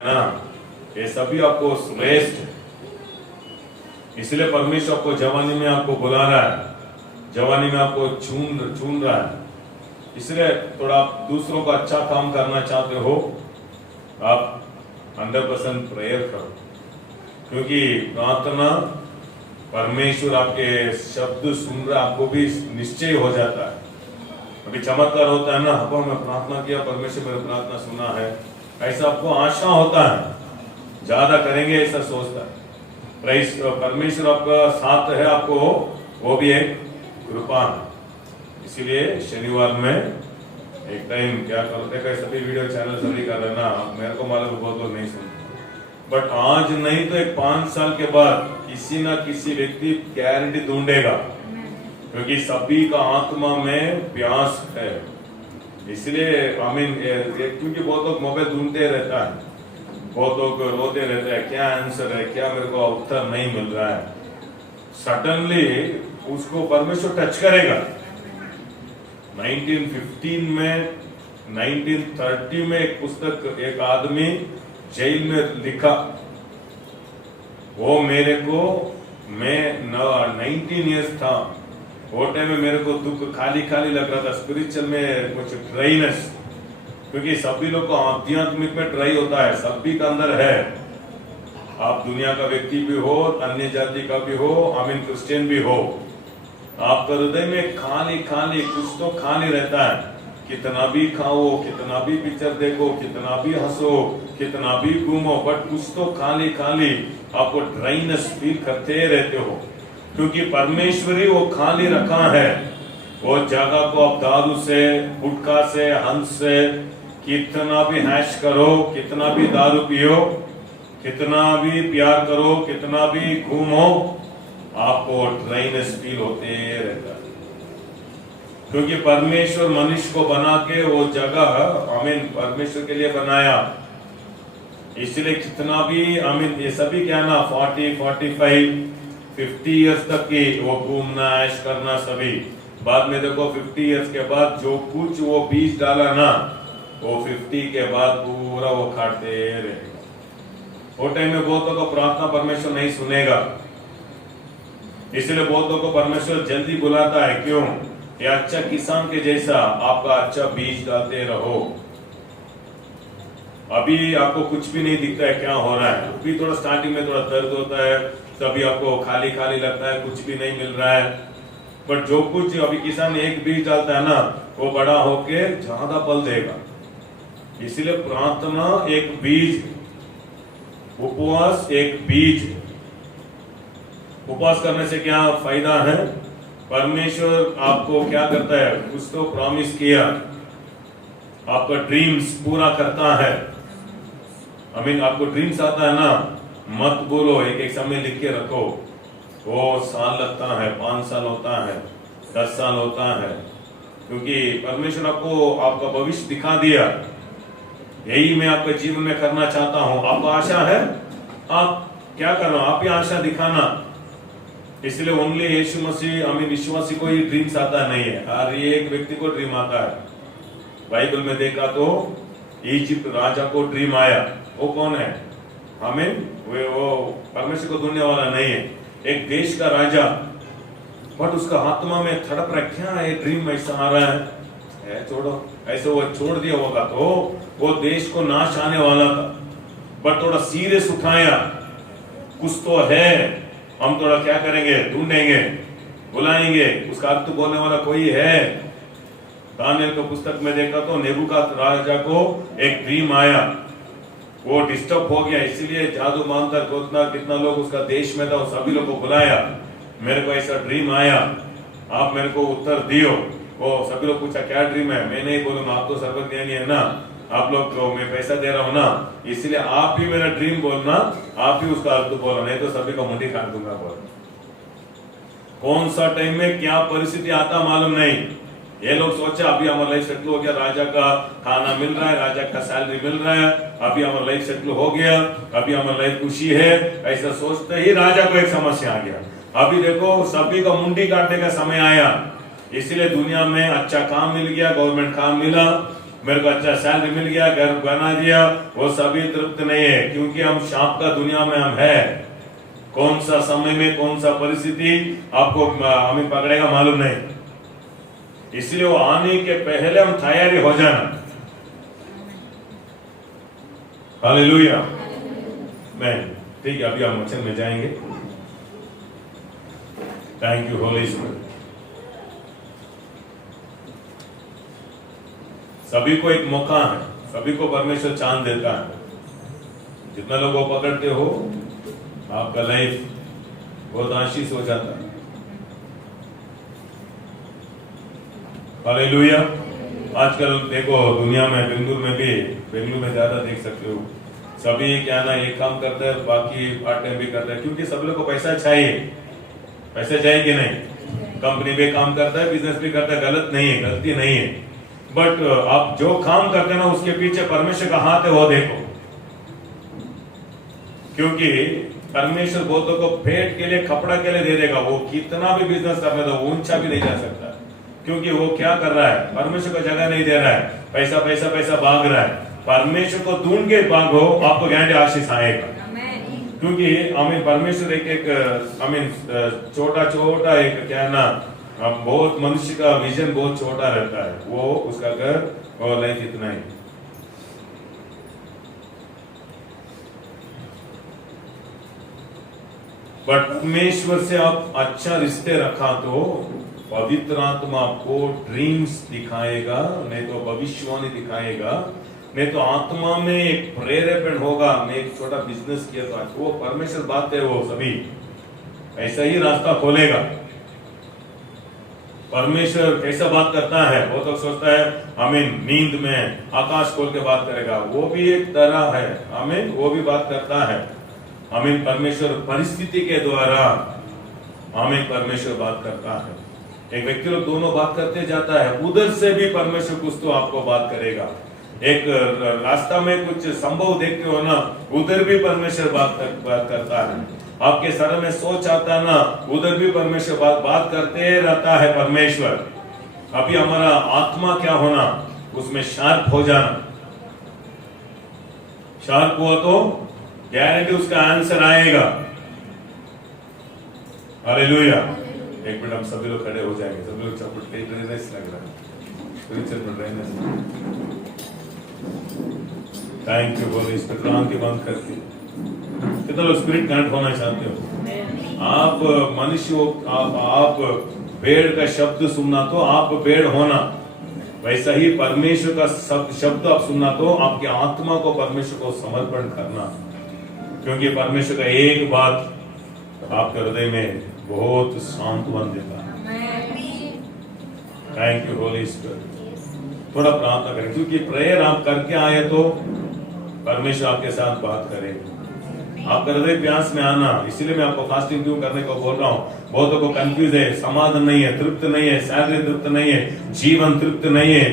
ना, ये सभी आपको श्रेष्ठ है। इसलिए परमेश्वर आपको जवानी में आपको बुला रहा है, जवानी में आपको चुन रहा है। इसलिए थोड़ा आप दूसरों को अच्छा काम करना चाहते हो, आप 100% प्रेयर करो, क्योंकि प्रार्थना परमेश्वर आपके शब्द सुन रहा, आपको भी निश्चय हो जाता है। अभी चमत्कार होता है ना, अब मैं प्रार्थना किया, परमेश्वर मेरी प्रार्थना सुना है, ऐसा आपको आशा होता है, ज्यादा करेंगे ऐसा सोचता है। परमेश्वर आपका साथ है, आपको वो भी एक कृपा है। इसीलिए शनिवार में एक टाइम क्या करते हैं, सभी वीडियो चैनल सभी कर रहे ना, मेरे को मालूम बहुत लोग नहीं सुनते, बट आज नहीं तो एक 5 साल के बाद किसी ना किसी व्यक्ति गारंटी ढूंढेगा, क्योंकि सभी का आत्मा में प्यास है। इसलिए क्योंकि बहुत लोग मोबाइल ढूंढते रहता है, बहुत लोग रोते रहते हैं, क्या आंसर है, क्या मेरे को उत्तर नहीं मिल रहा है। सडनली उसको परमेश्वर टच करेगा। 1915 में 1930 में एक पुस्तक एक आदमी जेल में लिखा, वो मेरे को, मैं 19 ईयर्स था, वो टाइम में मेरे को दुख खाली खाली लग रहा था, स्पिरिचुअल में कुछ ड्राइनेस, क्योंकि सभी लोग को आध्यात्मिक में ड्राई होता है, सभी का अंदर है। आप दुनिया का व्यक्ति भी हो, अन्य जाति का भी हो, क्रिश्चियन भी हो, आपका हृदय में खाली खाली कुछ तो खाली रहता है। कितना भी खाओ, कितना भी पिक्चर देखो, कितना भी हंसो, कितना भी घूमो, बट कुछ तो खाली खाली आपको ड्राइनेस फील करते रहते हो, क्योंकि परमेश्वरी वो खाली रखा है। वो जगह को आप दारू से, गुटखा से, हंस से, कितना भी हैश करो, कितना भी दारू पियो, कितना भी प्यार करो, कितना भी घूमो, आपको ड्राइनेस फील होते रहता है। क्योंकि परमेश्वर मनुष्य को बना के वो जगह परमेश्वर के लिए बनाया। इसलिए कितना भी ये सभी क्या ना 40, 45, 50 इयर्स तक की वो घूमना, ऐश करना सभी, बाद में देखो 50 इयर्स के बाद जो कुछ वो बीज डाला ना, वो 50 के बाद पूरा वो काटते रहेगा। वो टाइम में बहुतों को प्रार्थना परमेश्वर नहीं सुनेगा, इसलिए बहुतों को परमेश्वर जल्दी बुलाता है। क्यों? ये अच्छा किसान के जैसा आपका अच्छा बीज डालते रहो। अभी आपको कुछ भी नहीं दिखता है क्या हो रहा है, अभी थोड़ा स्टार्टिंग में थोड़ा दर्द होता है, तभी आपको खाली खाली लगता है, कुछ भी नहीं मिल रहा है, बट जो कुछ अभी किसान एक बीज डालता है ना, वो बड़ा होके ज्यादा फल देगा। इसलिए प्रार्थना एक बीज, उपवास एक बीज। उपवास करने से क्या फायदा है? परमेश्वर आपको क्या करता है, कुछ तो प्रॉमिस किया, आपका ड्रीम्स पूरा करता है। आपको ड्रीम्स आता है ना, मत बोलो, एक समय लिख के रखो। वो साल लगता है, 5 साल होता है, 10 साल होता है, क्योंकि परमेश्वर आपको आपका भविष्य दिखा दिया। यही मैं आपके जीवन में करना चाहता हूं। आपको आशा है, आप क्या कर रहे हो, आप ही आशा दिखाना। इसलिए ओनली यीशु मसीह विश्वासी को ही ड्रीम्स आता नहीं है, हर एक व्यक्ति को ड्रीम आता है। बाइबल में देखा तो इजिप्ट राजा को ड्रीम आया, वो कौन है? वो परमेश्वर को ढूंढने वाला नहीं है, एक देश का राजा, बट उसका आत्मा में तड़प रहा, क्या है ड्रीम ऐसा आ रहा है, छोड़ो, ऐसे वो छोड़ दिया होगा तो वो देश को नाश आने वाला था, बट थोड़ा सीरियस उठाया, कुछ तो है, हम थोड़ा क्या करेंगे, ढूंढेंगे, बुलाएंगे, उसका अर्थ बोलने वाला कोई है। दानियल की पुस्तक में देखा तो नेबूकद राजा को एक ड्रीम आया, वो डिस्टर्ब हो गया, इसलिए जादू मानता कितना लोग उसका देश में था, वो सभी लोग को बुलाया, मेरे को ऐसा ड्रीम आया, आप मेरे को उत्तर दियो। वो सभी लोग पूछा क्या ड्रीम है, मैं नहीं बोलूंगा, आप तो सर्वज्ञानी है ना, आप लोग को मैं पैसा दे रहा हूं ना, इसलिए आप ही मेरा ड्रीम बोलना, आप ही उसका अर्थ बोलो, नहीं तो सभी को मुंडी काट दूंगा। बोल कौन सा टाइम में क्या परिस्थिति आता मालूम नहीं। ये लोग सोचा अभी हमारा लाइफ सेटल हो गया, राजा का खाना मिल रहा है, राजा का सैलरी मिल रहा है, अभी हमारा लाइफ सेटल हो गया, अभी हमारा लाइफ खुशी है, ऐसा सोचते ही राजा को एक समस्या आ गया। अभी देखो सभी का मुंडी काटने का समय आया, इसलिए दुनिया में अच्छा काम मिल गया, गवर्नमेंट काम मिला, मेरे को अच्छा सैलरी मिल गया, घर बना दिया, वो सभी तृप्त नहीं है, क्योंकि हम शाप का दुनिया में हम है। कौन सा समय में कौन सा परिस्थिति आपको हमें पकड़ेगा मालूम नहीं, इसलिए वो आने के पहले हम तैयारी हो जाना। हालेलुया। मैं ठीक है, अभी हम वचन में जाएंगे। Thank you holy spirit. सभी को एक मौका है, सभी को परमेश्वर चांस देता है। जितना लोग वो पकड़ते हो, आपका लाइफ बहुत आशीष हो जाता है। हालेलुया। आजकल देखो दुनिया में, बेंगलुरु में ज्यादा देख सकते हो, सभी क्या ना एक काम करते हैं, बाकी पार्ट टाइम भी करते हैं, क्योंकि सब लोग को पैसा चाहिए। पैसा चाहिए कि नहीं? कंपनी भी काम करता है, बिजनेस भी करता है, गलत नहीं है, गलती नहीं है, बट आप जो काम करते हैं ना उसके पीछे परमेश्वर का हाथ है, वो देखो। क्योंकि परमेश्वर बहुतों को पेट के लिए, कपड़ा के लिए दे देगा। वो कितना भी बिजनेस करने दो, ऊंचा भी नहीं जा सकता, क्योंकि वो क्या कर रहा है? परमेश्वर को जगह नहीं दे रहा है, पैसा पैसा पैसा भाग रहा है। परमेश्वर को ढूंढ के भागो, आपको गारंटी आशीष आएगा। क्योंकि हमें परमेश्वर एक छोटा एक क्या है ना, बहुत मनुष्य का विजन बहुत छोटा रहता है, वो उसका घर और लाइफ इतना ही। बट परमेश्वर से आप अच्छा रिश्ते रखा तो पवित्र आत्मा आपको ड्रीम्स दिखाएगा, नहीं तो भविष्यवाणी दिखाएगा, नहीं तो आत्मा में एक प्रेरेपण होगा। मैं एक छोटा बिजनेस किया था, वो परमेश्वर बात है, वो सभी ऐसा ही रास्ता खोलेगा। परमेश्वर कैसा बात करता है? वो तो सोचता है हमें नींद में आकाश खोल के बात करेगा, वो भी एक तरह है, हमें वो भी बात करता है। हमें परमेश्वर परिस्थिति के द्वारा हमें परमेश्वर बात करता है। एक व्यक्ति लोग दोनों बात करते जाता है, उधर से भी परमेश्वर कुछ तो आपको बात करेगा। एक रास्ता में कुछ संभव देखते हो ना, उधर भी परमेश्वर बात करता है। आपके सर में सोच आता ना, उधर भी परमेश्वर बात करते रहता है परमेश्वर। अभी हमारा आत्मा क्या होना, उसमें शार्प हो जाना। शार्प हुआ तो गारंटी उसका आंसर आएगा। हालेलुया। एक मिनट हम सभी लोग खड़े हो जाएंगे, सभी लोग चपट के ड्रेनेस लग रहा है। Thank you holy spirit. कान की बंद करके कितना लोग स्पिरिट कनेक्ट होना चाहते हो? आप मनुष्य हो, आप पेड़ का शब्द सुनना तो आप पेड़ होना, वैसा ही परमेश्वर का शब्द आप सुनना तो आपकी आत्मा को परमेश्वर को समर्पण करना। क्योंकि परमेश्वर का एक बात आपके हृदय में बहुत सांत्वन देता है। Thank you holy spirit. थोड़ा प्रार्थना करें, क्योंकि प्रेयर आप करके आए तो परमेश्वर आपके साथ बात करेगा। आपका हृदय प्यास में आना, इसीलिए मैं आपको फास्टिंग क्यों करने को बोल रहा हूँ। बहुतों को कंफ्यूज है, समाधान नहीं है, तृप्त नहीं है, सैलरी तृप्त नहीं है, जीवन तृप्त नहीं है।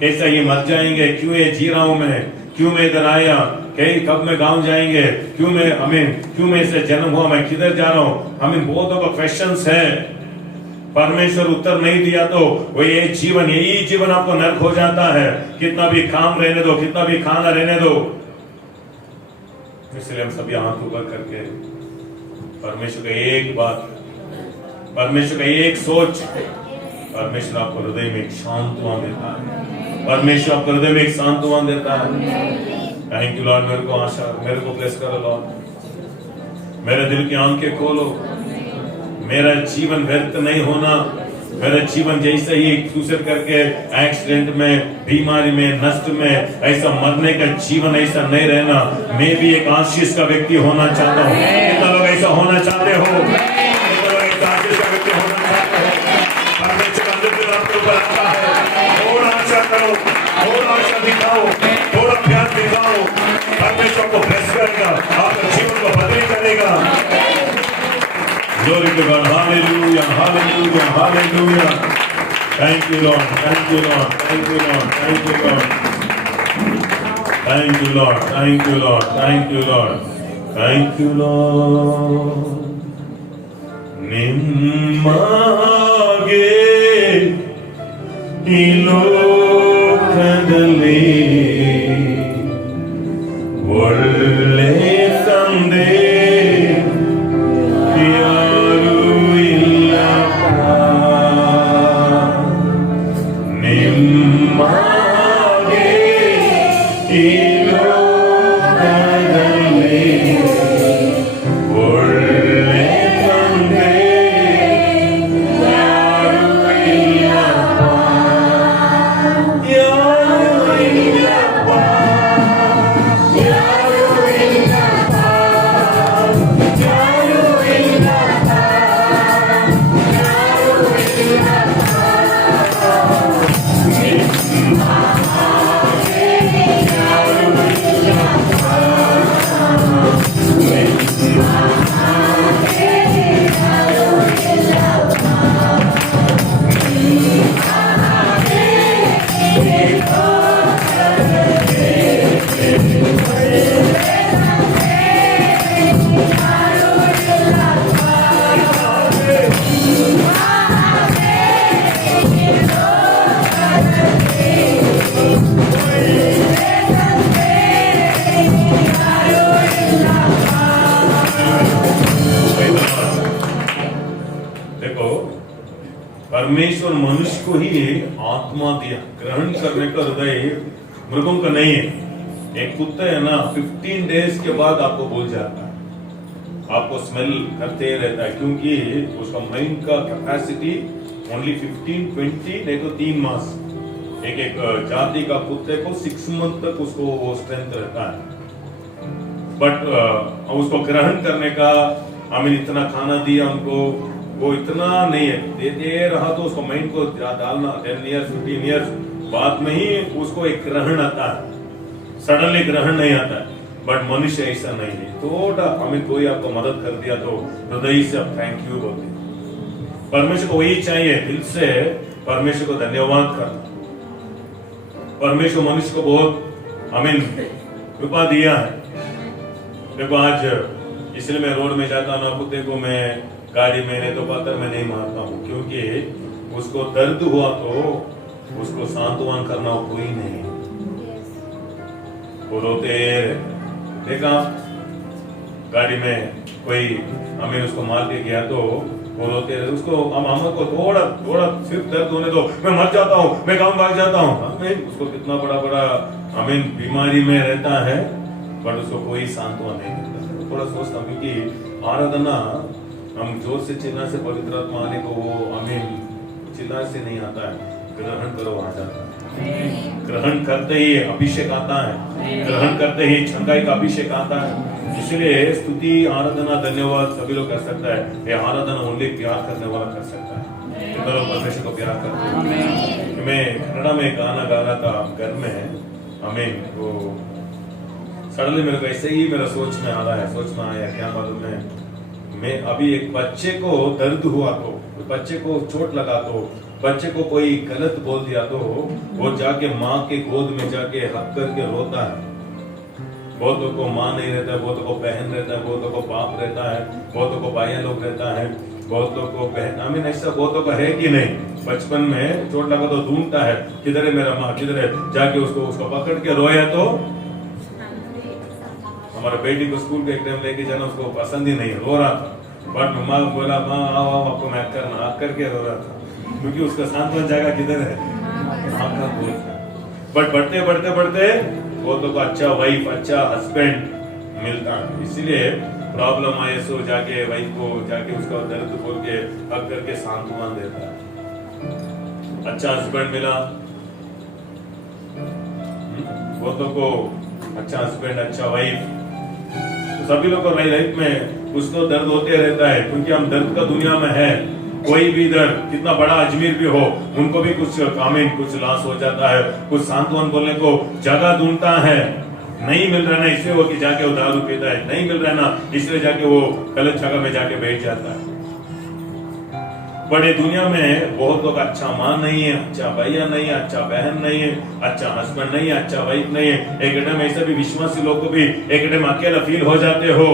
कैसा ये मर जाएंगे, क्यों ये जी रहा हूं मैं, क्यों मैं इधर आया, कब मैं गांव जाएंगे, क्यों मैं इसे जन्म हुआ, मैं किधर जा रहा हूँ। हमें बहुतों को क्वेश्चंस है, परमेश्वर उत्तर नहीं दिया तो वो यही जीवन आपको नरक हो जाता है। कितना भी काम रहने दो, कितना भी खाना रहने दो। इसलिए हम सभी हाथ ऊपर करके परमेश्वर का एक बात, परमेश्वर का एक सोच, परमेश्वर आपको हृदय में एक शांतवान देता है। परमेश्वर आपको हृदय में एक शांतवान देता है। Thank you Lord. मेरे को ब्लेस करो लॉर्ड। मेरे दिल की आंखें खोलो, मेरा जीवन व्यर्थ नहीं होना। मेरा जीवन जैसे ही सुसाइड करके एक्सीडेंट में, बीमारी में, नष्ट में, ऐसा मरने का जीवन ऐसा नहीं रहना। मैं भी एक आशीष का व्यक्ति होना चाहता हूँ। कितना लोग ऐसा होना चाहते हो? कितना लोग एक आशीष का व्यक्ति होना चाहते हो? परमेश्वर अंदर आपके ऊपर आता है। थोड़ा आशा करो, थोड़ा आशा दिखाओ, थोड़ा प्यार दिखाओ, परमेश्वर को ब्लेस करेगा, आपके जीवन को बदल करेगा। Glory to God. Hallelujah. Hallelujah. Hallelujah. Thank you, Lord. Thank you, Lord. Thank you, Lord. Thank you, Lord. Thank you, Lord. Thank you, Lord. Thank you, Lord. Thank you, Lord. ನಿಮ್ಮಾಗೆ ಈ ಲೋಕ ಲೋಕದಲ್ಲಿ ಒಳ್ಳೆ ತಂದೆ ಯಾರೂ ಇಲ್ಲಪ್ಪ, ನಿಮ್ಮ ಹಾಗೆ ಈ ಲೋಕದಲ್ಲಿ ಒಳ್ಳೆ ತಂದೆ ಯಾರೂ ಇಲ್ಲಪ್ಪ, ಯಾರೂ ಇಲ್ಲಪ್ಪ, ಯಾರೂ ಇಲ್ಲಪ್ಪ, ಯಾರೂ ಇಲ್ಲಪ್ಪ, ಯಾರೂ ಇಲ್ಲಪ್ಪ. ನಿಮ್ಮ ಹಾಗೆ ಯಾರೂ ಇಲ್ಲಪ್ಪ, ನಿಮ್ಮ ಹಾಗೆ ಯಾರೂ ಇಲ್ಲಪ್ಪ, ನಿಮ್ಮ ಹಾಗೆ ಈ ಲೋಕದಲ್ಲಿ देखो, परमेश्वर मनुष्य को ही आत्मा दिया, ग्रहण करने का हृदय मृगों का नहीं है। एक कुत्ता है ना, 15 डेज के बाद आपको भूल जाता है, आपको स्मेल करते रहता है, क्योंकि उसका माइंड का कैपेसिटी ओनली 15-20 नहीं तो 3 मास। एक एक जाति का कुत्ते को 6 मंथ तक उसको वो स्ट्रेंथ रहता है। बट उसको ग्रहण करने का हमें इतना खाना दिया उनको, वो इतना नहीं है, देते रहा तो उसको माइंड को डालना 10 ईयर्स 15 ईयर्स बाद में ही उसको एक ग्रहण आता है, सडनली ग्रहण नहीं आता है। बट मनुष्य ऐसा नहीं है, थोड़ा हमें कोई आपको मदद कर दिया तो हृदय से आप थैंक यू बोलते। परमेश्वर को वही चाहिए, दिल से परमेश्वर को धन्यवाद करना। परमेश्वर मनुष्य को बहुत हमें कृपा दिया है। देखो आज इसलिए मैं रोड में जाता ना, कुत्ते को मैं गाड़ी में नहीं तो पत्थर में नहीं मारता हूँ, क्योंकि उसको दर्द हुआ तो उसको सांत्वन करना कोई नहीं, वो रोते रहते। देखा गाड़ी में कोई हमें उसको मार के गया तो वो रोते रहे, उसको हमको थोड़ा थोड़ा सिर्फ दर्द होने दो, मैं मर जाता हूँ, मैं गाँव भाग जाता हूँ। उसको कितना बड़ा बड़ा हमें बीमारी में रहता है, बट उसको कोई सांत्वन नहीं देता। थोड़ा सोचता हूँ, क्योंकि आराधना हम जोर से चिल्ला से पवित्र आत्मा आने को वो हमें चिल्ला से नहीं आता है, ग्रहण करो आ जाता है। ग्रहण करते ही अभिषेक आता है, ग्रहण करते ही छंगाई का अभिषेक आता है। इसलिए स्तुति आराधना धन्यवाद सभी लोग कर सकता है, ये आराधना ओनली प्यार करने वाला कर सकता है। कितना लोग परमेश्वर को प्यार करते हैं। मैं कन्नड़ा में गाना गा रहा था घर में, हमें वो सडनली मेरे को ऐसे ही मेरा सोच में आ रहा है, सोच में आया क्या मालूम है, मैं अभी एक बच्चे को दर्द हुआ तो, बच्चे को चोट लगा तो, बच्चे को कोई गलत बोल दिया तो वो जाके माँ के गोद में जाके हक करके रोता है। बहुतों को माँ नहीं रहता है, बहुतों को बहन रहता है, बहुतों को बाप रहता है, बहुतों को भाई लोग रहता है, बहुतों को बहन, हमें ऐसा बहुतों को है कि नहीं। बचपन में चोट लगा तो ढूंढता है किधर है मेरा माँ, किधर है, जाके उसको पकड़ के रोया तो हमारे बेटी को स्कूल के एक टाइम लेके जाना उसको पसंद ही नहीं, रो रहा था। बट माँ बोला माँ आओ आपको मैं करना, हाथ करके रो रहा था, क्योंकि उसका सांत्वन जगह किधर है, आपका बोल। बट बढ़ते बढ़ते बढ़ते वो तो अच्छा वाइफ अच्छा हस्बैंड मिलता है, इसीलिए प्रॉब्लम आए सो जाके वाइफ को जाके उसका दर्द बोल के हक करके सांत्वन देता है। अच्छा हस्बैंड मिला, वो तो को अच्छा हस्बैंड अच्छा वाइफ, सभी लोग को लाइफ में कुछ तो दर्द होते रहता है, क्योंकि हम दर्द का दुनिया में है। कोई भी दर्द कितना बड़ा अजमेर भी हो, उनको भी कुछ कामिन कुछ लॉस हो जाता है, कुछ सांत्वन बोलने को जगह ढूंढता है, नहीं मिल रहा ना इसलिए वो कि जाके वो दारू पीता है, नहीं मिल रहा ना इसलिए जाके वो गलत जगह में जाके बैठ जाता है। बड़े दुनिया में बहुत लोग अच्छा माँ नहीं है, अच्छा भैया नहीं है, अच्छा बहन नहीं है, अच्छा हस्बैंड नहीं है, अच्छा वाइफ नहीं है। एक टाइम ऐसा भी विश्वासी लोग को भी एक टाइम अकेला फील हो जाते हो।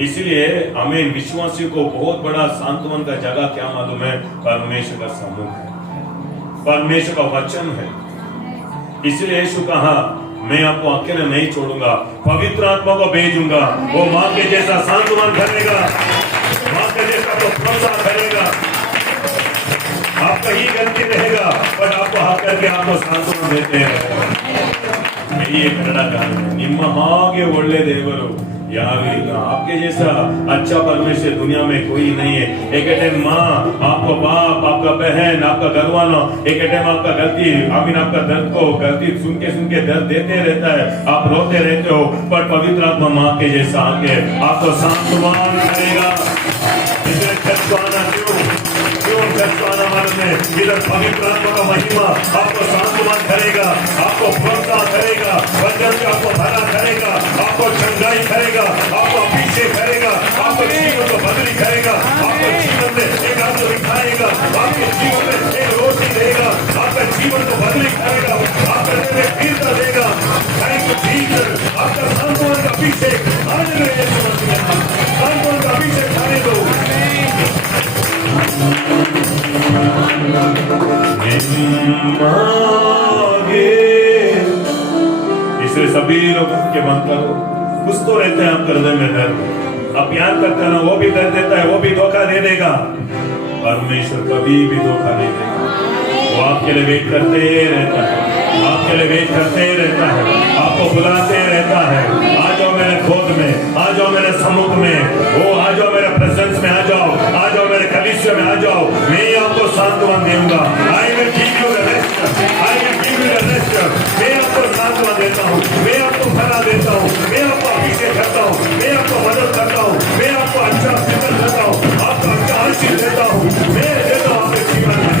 इसलिए हमें विश्वासियों को बहुत बड़ा सांत्वन का जगह क्या मालूम है, परमेश्वर का सम्मुख है। परमेश्वर का वचन है। इसलिए यीशु कहा मैं आपको अकेले नहीं छोड़ूंगा, पवित्र आत्मा को भेजूंगा, वो माँ के जैसा सांत्वना करेगा, माँ के जैसा तो प्रोत्साहन करेगा। आपका ही गलती रहेगा पर आपको हाथ करके आपको सांत्वना देते हैं। ये कन्नड़ा गान निम्म हागे ಒಳ್ಳೆ ದೇವರು याविಲ್ಲ, आपके जैसा अच्छा परमेश्वर दुनिया में कोई नहीं है। एक टाइम माँ, आपका बाप, आपका बहन, आपका घरवाला एक टाइम आपका गलती आपका दर्द को गलती सुन के दर्द देते रहता है, आप रोते रहते हो, पर पवित्र आत्मा माँ के जैसा आके आपको सांत्वना करेगा। इधर चर्चाना क्यों चर्चाना मालूम है, इधर पवित्र आत्मा का महिमा आपको सांत्वना करेगा, आपको प्रोत्साहन करेगा, वचन से आपको भला करेगा, आपको चंगाई करेगा, आपको अभिषेक करेगा, आपको जीवन को बदली करेगा, आपको जीवन में एक आपको दिखाएगा, आपके जीवन में एक रोशनी देगा, आपका जीवन को बदली करेगा, आपका दिल में वीरता देगा। थैंक यू जीसस, आपका सांत्वना का अभिषेक आने दो, यीशु मसीह सांत्वना का अभिषेक आने दो। इसलिए सभी लोग के मन करो, कुछ तो रहते हैं आपके हृदय में दर्द, आप प्यार करते हैं ना, वो भी दर्द देता है, वो भी धोखा दे देगा। परमेश्वर कभी भी धोखा नहीं देगा, वो आपके लिए वेट करते रहता है, आपके लिए वेट करते रहता है, आपको बुलाते रहता है। आ जाओ मेरे गोद में, आ जाओ मेरे समुख में, वो आ जाओ मेरे प्रेजेंस में, आ जाओ मेरे कलीसिया में, आ जाओ, मैं आपको सांत्वना दूंगा। I will give you the rest, I will give you the rest. मैं आपको सांत्वना देता हूँ, मैं आपको भला देता हूँ, मैं आपको अभिषेक करता हूँ, मैं आपको मदद करता हूँ, मैं आपको अच्छा फिक्र देता हूँ, आपको अच्छा आशीष देता हूँ, मैं देता हूँ आपके जीवन में।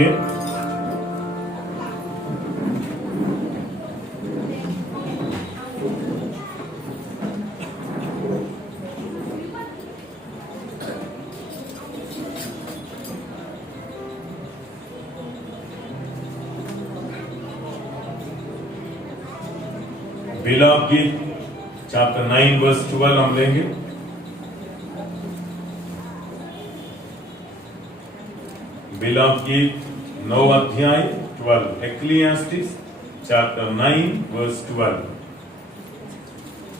पढ़ेंगे। बिलाव गीत चैप्टर 9 वर्स 12 हम लेंगे। बिलाव गीत 9 अध्याय 12, एक्लियास्टिस चैप्टर 9 वर्स 12।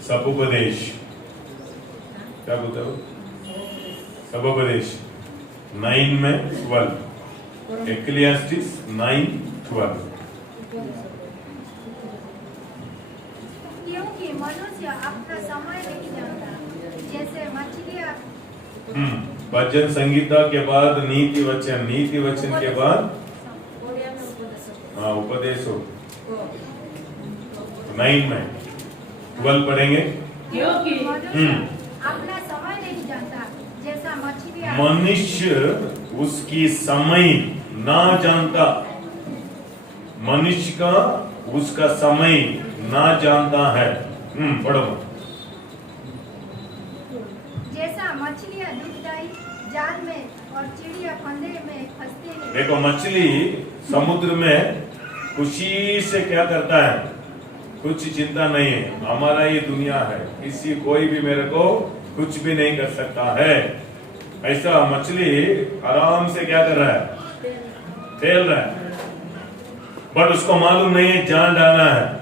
सपोपदेश क्या बोलते हो? सपोपदेश 9 में 12, एक्लियास्टिस 9:12। क्योंकि मनुष्य अपना समय नहीं जानता, जैसे मछलियाँ। भजन संगीता के बाद नीति वचन, नीति वचन के बाद उपदेश हो। 9 में 12 पढ़ेंगे। क्योंकि मनुष्य अपना समय नहीं जानता, जैसा मछलियाँ। मनुष्य उसकी समय ना जानता, मनुष्य का उसका समय ना जानता है। पढ़ो। जैसा मछलियाँ दुखदाई जाल में और चिड़िया फंदे में फंसते हैं। देखो, मछली समुद्र में खुशी से क्या करता है, कुछ चिंता नहीं है। हमारा ये दुनिया है, किसी कोई भी मेरे को कुछ भी नहीं कर सकता है। ऐसा मछली आराम से क्या कर रहा है, तैर रहा है, बट उसको मालूम नहीं है जान डालना है।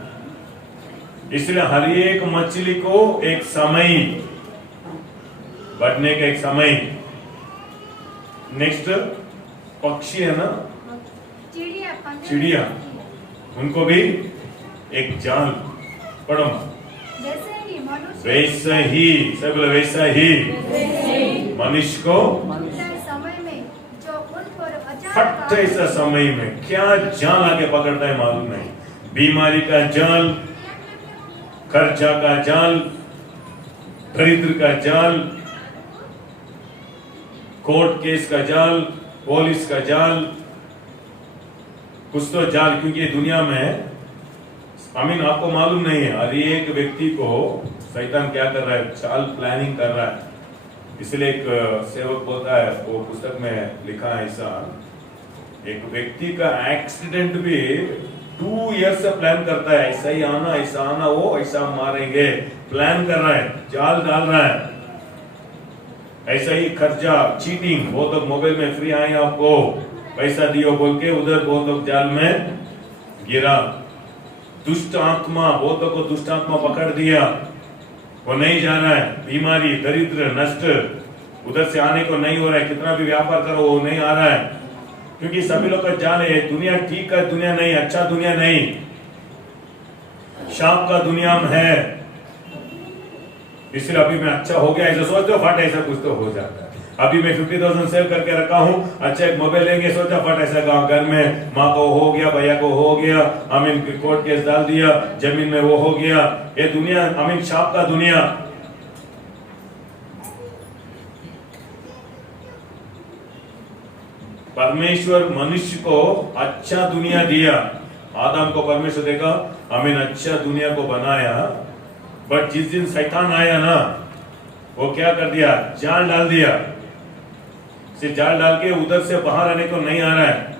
इसलिए हर एक मछली को एक समय, बढ़ने का एक समय। नेक्स्ट पक्षी है ना, चिड़िया, उनको भी एक जाल। पढ़ो। वैसा ही, सब बोले वैसा ही मनुष्य को समय में जो उन पर फट ऐसा समय में क्या जाल आके पकड़ता है मालूम नहीं। बीमारी का जाल, खर्चा का जाल, दरिद्र का जाल, कोर्ट केस का जाल, पुलिस का जाल, कुछ तो जाल। क्योंकि दुनिया में आपको मालूम नहीं है, हर एक व्यक्ति को शैतान क्या कर रहा है, चाल प्लानिंग कर रहा है। इसलिए एक सेवक बोलता है, वो पुस्तक में लिखा है ऐसा, एक व्यक्ति का एक्सीडेंट भी 2 ईयर से प्लान करता है, ऐसा ही आना, ऐसा आना, वो ऐसा मारेंगे, प्लान कर रहा है, जाल डाल रहा है। ऐसा ही खर्चा, चीटिंग, बहुत लोग मोबाइल में फ्री आए आपको पैसा दियो बोल के उधर बहुत लोग जाल में गिरा। दुष्ट आत्मा, बहुत लोग को दुष्ट आत्मा पकड़ दिया, वो नहीं जाना है। बीमारी, दरिद्र, नष्ट, उधर से आने को नहीं हो रहा है। कितना भी व्यापार करो वो नहीं आ रहा है, क्योंकि सभी लोग का जान है दुनिया ठीक का दुनिया नहीं, अच्छा दुनिया नहीं, शाप का दुनिया में है। इसलिए अभी मैं अच्छा हो गया ऐसा सोचते हो, फट ऐसा कुछ तो हो जाता है। अभी मैं 50,000 सेव करके रखा हूं, अच्छा एक मोबाइल लेंगे, सोचा फट ऐसा घर में माँ को हो गया, भैया को हो गया, कोर्ट केस डाल दिया, जमीन में वो हो गया। ये दुनिया शाप का दुनिया। परमेश्वर मनुष्य को अच्छा दुनिया दिया। आदम को परमेश्वर देखा, अच्छा दुनिया को बनाया, बट जिस दिन शैतान आया ना, वो क्या कर दिया, जाल डाल दिया। से जाल डाल के उधर से बाहर आने को नहीं आ रहा है,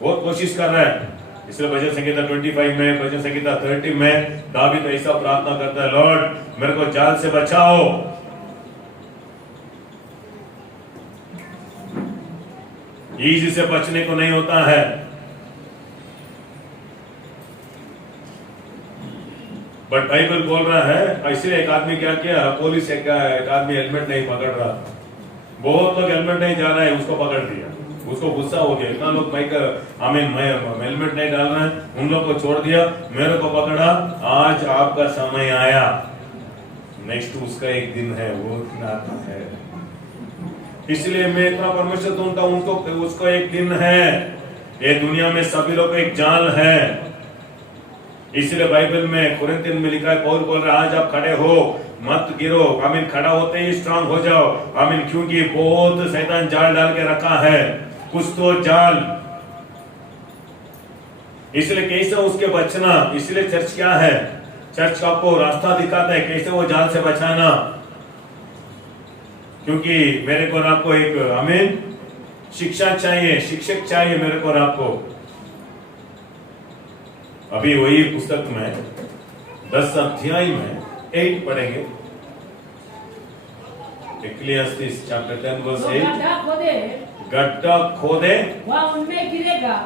बहुत कोशिश कर रहा है। इसलिए भजन संगीता 25 में, भजन संगीता 30 में दावीद ऐसा प्रार्थना करता है, लॉर्ड मेरे को जाल से बचाओ। इजी से बचने को नहीं होता है। बट बाइबल बोल रहा है, इसलिए एक आदमी क्या किया, पुलिस एक आदमी हेलमेट नहीं पकड़ रहा, बहुत लोग हेलमेट नहीं जा रहा है, उसको पकड़ दिया। उसको गुस्सा हो गया, इतना लोग बाइक हेलमेट नहीं डाल रहे हैं, उन लोग को छोड़ दिया, मेरे को पकड़ा, आज आपका समय आया। नेक्स्ट उसका एक दिन है, वो दिन आता है। इसलिए मैं इतना परमेश्वर ढूंढता हूं, उसको एक दिन है। ये दुनिया में सभी लोग एक जाल है। इसलिए बाइबल में कुरिन्थियन में लिखा है, पौल बोल रहा है, आज आप खड़े हो मत गिरो, खड़ा होते ही स्ट्रांग हो जाओ। क्योंकि बहुत शैतान जाल डाल के रखा है, कुछ तो जाल इसलिए कैसे उसके बचना, इसलिए चर्च क्या है? चर्च आपको रास्ता दिखाता है कैसे वो जाल से बचाना, क्योंकि मेरे को और आपको एक आमीन शिक्षा चाहिए, शिक्षक चाहिए मेरे को और आपको। अभी वही पुस्तक में 10 अध्याय में 8 पढ़ेंगे, इक्लेसियास्टिस चैप्टर 10 वर्स 8। गड्ढा खोदे वह उनमें गिरेगा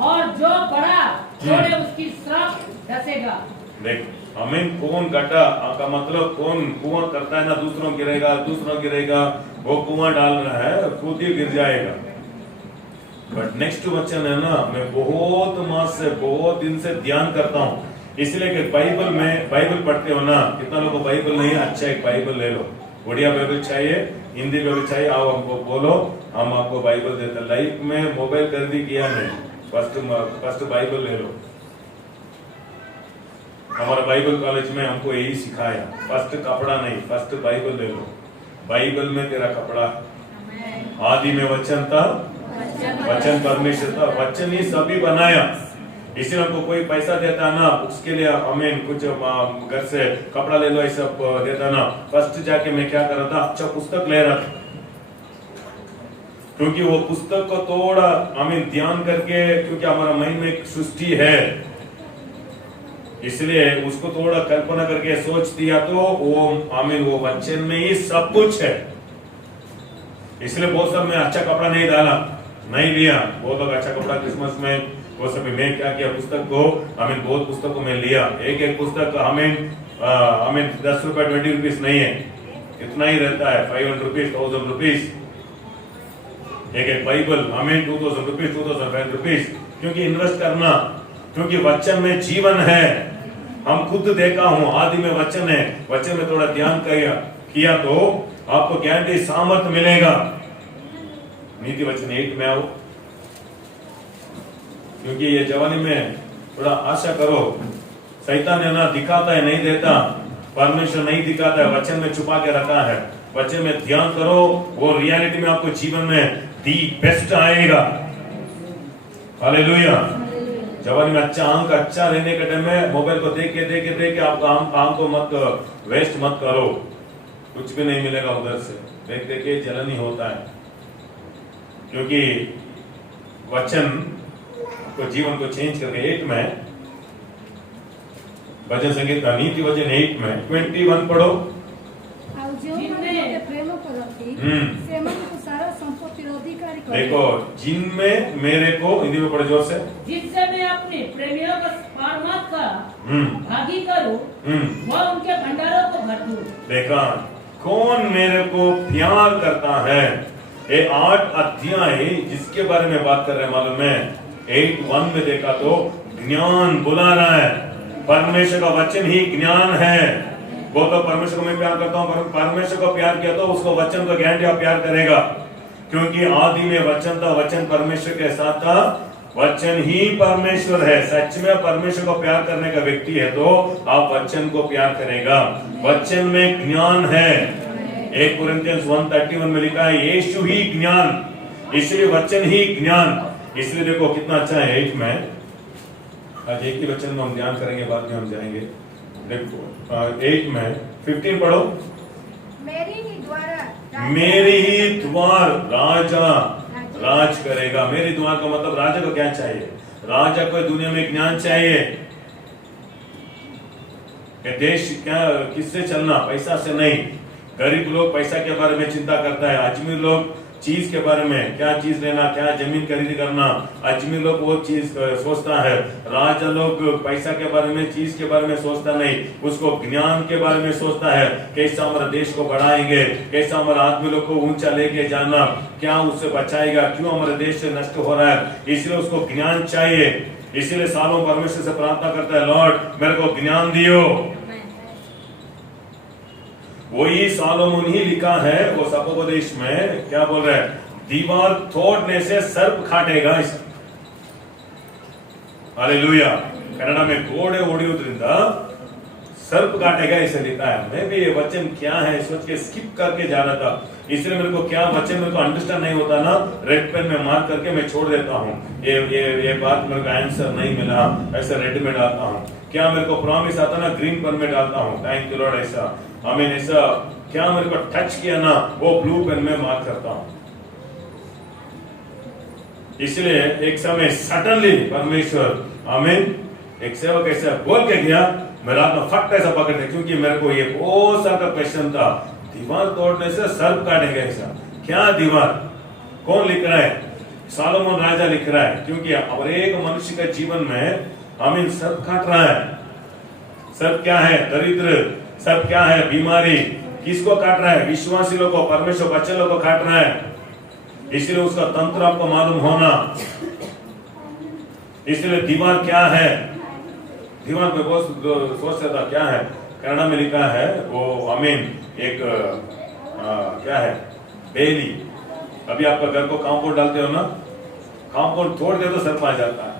और जो बड़ा छोड़े उसकी श्राप डसेगा। देख हमें कौन गड्ढा का मतलब कौन कुआं करता है ना, दूसरों गिरेगा, वो कुआं डाल रहा है खुद ही गिर जाएगा। बट नेक्स्ट वचन है ना, मैं बहुत मास से बहुत दिन से ध्यान करता हूँ, इसलिए कि बाइबल पढ़ते हो ना, कितना लोगों को बाइबल नहीं है, अच्छा एक बाइबल ले लो, बढ़िया बाइबल चाहिए, हिंदी बाइबल चाहिए, आओ हमको बोलो, हम आपको बाइबल देते हैं। लाइफ में मोबाइल खरीदी किया नहीं, फर्स्ट बाइबल ले लो। हमारा बाइबल कॉलेज में हमको यही सिखाया, फर्स्ट कपड़ा नहीं, फर्स्ट बाइबल ले लो, बाइबल में तेरा कपड़ा। आदि में वचन था, वचन परमेश्वर था, वचन ही सभी बनाया। इसलिए हमको कोई पैसा देता ना, उसके लिए हमें कुछ घर से कपड़ा ले लो ऐसा देता ना, फर्स्ट जाके मैं क्या कर रहा था, अच्छा पुस्तक ले रहा था, क्योंकि वो पुस्तक को थोड़ा हमें ध्यान करके, क्योंकि हमारा माइंड में एक सृष्टि है, इसलिए उसको थोड़ा कल्पना करके सोच दिया तो वो हमें वो वचन में ही सब कुछ है। इसलिए बहुत सब में अच्छा कपड़ा नहीं डाला, नहीं लिया, बहुत लोग अच्छा कपड़ा क्रिसमस में, वो सब मैं क्या किया, पुस्तक को हमें बहुत पुस्तकों में लिया, एक पुस्तक हमें 10 रुपए 20 रुपीज नहीं है, इतना ही रहता है, 500 रुपीज 1000 रुपीज, एक बाइबल हमें 2000 रुपीज 2500 रुपीज, क्योंकि इन्वेस्ट करना, क्योंकि वचन में जीवन है। हम खुद देखा हूं, आदि में वचन है, वचन में थोड़ा ध्यान किया तो आपको ज्ञान की सामर्थ्य मिलेगा। नीति वचन 8 में आओ, क्योंकि ये जवानी में थोड़ा आशा करो, शैतान है ना दिखाता है नहीं देता, परमेश्वर नहीं दिखाता है, वचन में छुपा के रखा है, वचन में ध्यान करो, वो रियलिटी में आपको जीवन में दी बेस्ट आएगा। हालेलुया। जवानी में अच्छा रहने के टाइम में मोबाइल को देख के आप काम को मत वेस्ट मत करो, कुछ भी नहीं मिलेगा उधर से, देख के जलन ही होता है, क्योंकि वचन को जीवन को चेंज करके 8 में भजन संगीत का नीति वचन 8 में 21 पढ़ो। देखो, जिनमें मेरे को, हिंदी में पढ़ो जोर से, जिससे मैं अपने प्रेमियों का पारमार्थ का भागी करूं, वह उनके भंडारों को भर दूं। देखा, कौन मेरे को प्यार करता है, ये 8 अध्याय जिसके बारे में बात कर रहे हैं मालूम है, 8:1 में देखा तो ज्ञान बुला रहा है, परमेश्वर का वचन ही ज्ञान है। वो तो परमेश्वर को मैं प्यार करता हूँ, परमेश्वर को प्यार किया तो उसको वचन को ज्ञान दिया प्यार करेगा, क्योंकि आदि में वचन था, वचन परमेश्वर के साथ था, वचन ही परमेश्वर है। सच में परमेश्वर को प्यार करने का व्यक्ति है तो आप वचन को प्यार करेगा, वचन में ज्ञान है। 1 कोरिन्थियंस 1:31 में लिखा है यीशु ही ज्ञान, इसलिए वचन ही ज्ञान। इसलिए देखो कितना अच्छा है, 8 में आज एक ही वचन में हम ध्यान करेंगे, बाद में हम जाएंगे। देखो 8 में 15 पढ़ो। मेरी ही द्वार राजा राज करेगा। मेरी द्वार का मतलब राजा को क्या चाहिए, राजा को दुनिया में ज्ञान चाहिए। देश क्या किससे चलना, पैसा से नहीं। गरीब लोग पैसा के बारे में चिंता करता है, अजमीर लोग चीज के बारे में, क्या चीज लेना, क्या जमीन खरीदी करना, अजमीर लोग वो चीज सोचता है। राजा लोग पैसा के बारे में, चीज के बारे में सोचता नहीं, उसको ज्ञान के बारे में सोचता है, कैसा हमारे देश को बढ़ाएंगे, कैसा हमारे आदमी लोग को ऊंचा लेके जाना, क्या उससे बचाएगा, क्यों हमारे देश से नष्ट हो रहा है, इसलिए उसको ज्ञान चाहिए। इसीलिए सालों परमेश्वर से प्रार्थना करता है, लॉर्ड मेरे को ज्ञान दियो। वही सालोमोन ही लिखा है, वो सपोपदेश में क्या बोल रहा है, दीवार तोड़ने से सर्प काटेगा। हालेलुया। कन्नड़ में ಗೋಡೆ ಒಡೆಯುವುದರಿಂದ सर्प काटेगा ऐसे लिखा है। मैं भी ये वचन क्या है सोच के स्किप करके जा रहा था, इसलिए मेरे को क्या वचन मेरे को अंडरस्टैंड नहीं होता ना, रेड पेन में मार्क करके मैं छोड़ देता हूँ। ये बात मेरे को आंसर नहीं मिला, ऐसा रेड में डालता हूँ। क्या मेरे को प्रॉमिस आता ना, ग्रीन पेन में डालता हूँ। Thank you Lord. ऐसा आमीन। ऐसा क्या मेरे को टच किया ना, वो ब्लू पेन में मार्क करता हूँ। इसलिए एक समय सडनली परमेश्वर आमीन एक सेवक ऐसा बोल के गया, मेरा अपना फट ऐसा पकड़ लिया, क्योंकि मेरे को ये बहुत सारा क्वेश्चन था। दीवार तोड़ने से सर्प काटेगा ऐसा क्या? दीवार कौन लिख रहा है? सोलोमन राजा लिख रहा है, क्योंकि हर एक मनुष्य के जीवन में आमीन सर्प काट रहा है। सर्प क्या है? दरिद्र। सर्प क्या है? बीमारी। किसको काट रहा है? विश्वासी लोगों को, परमेश्वर बच्चे लोगों को काट रहा है। इसलिए उसका तंत्र आपको मालूम होना। इसलिए दीवार क्या है? दीवार में बहुत सोच रहा था क्या है, कन्नड़ में लिखा है वो आमीन एक क्या है? बेली। अभी आपका घर को कंपाउंड डालते हो ना, कंपाउंड तोड़ दे तो सर्प आ जाता है।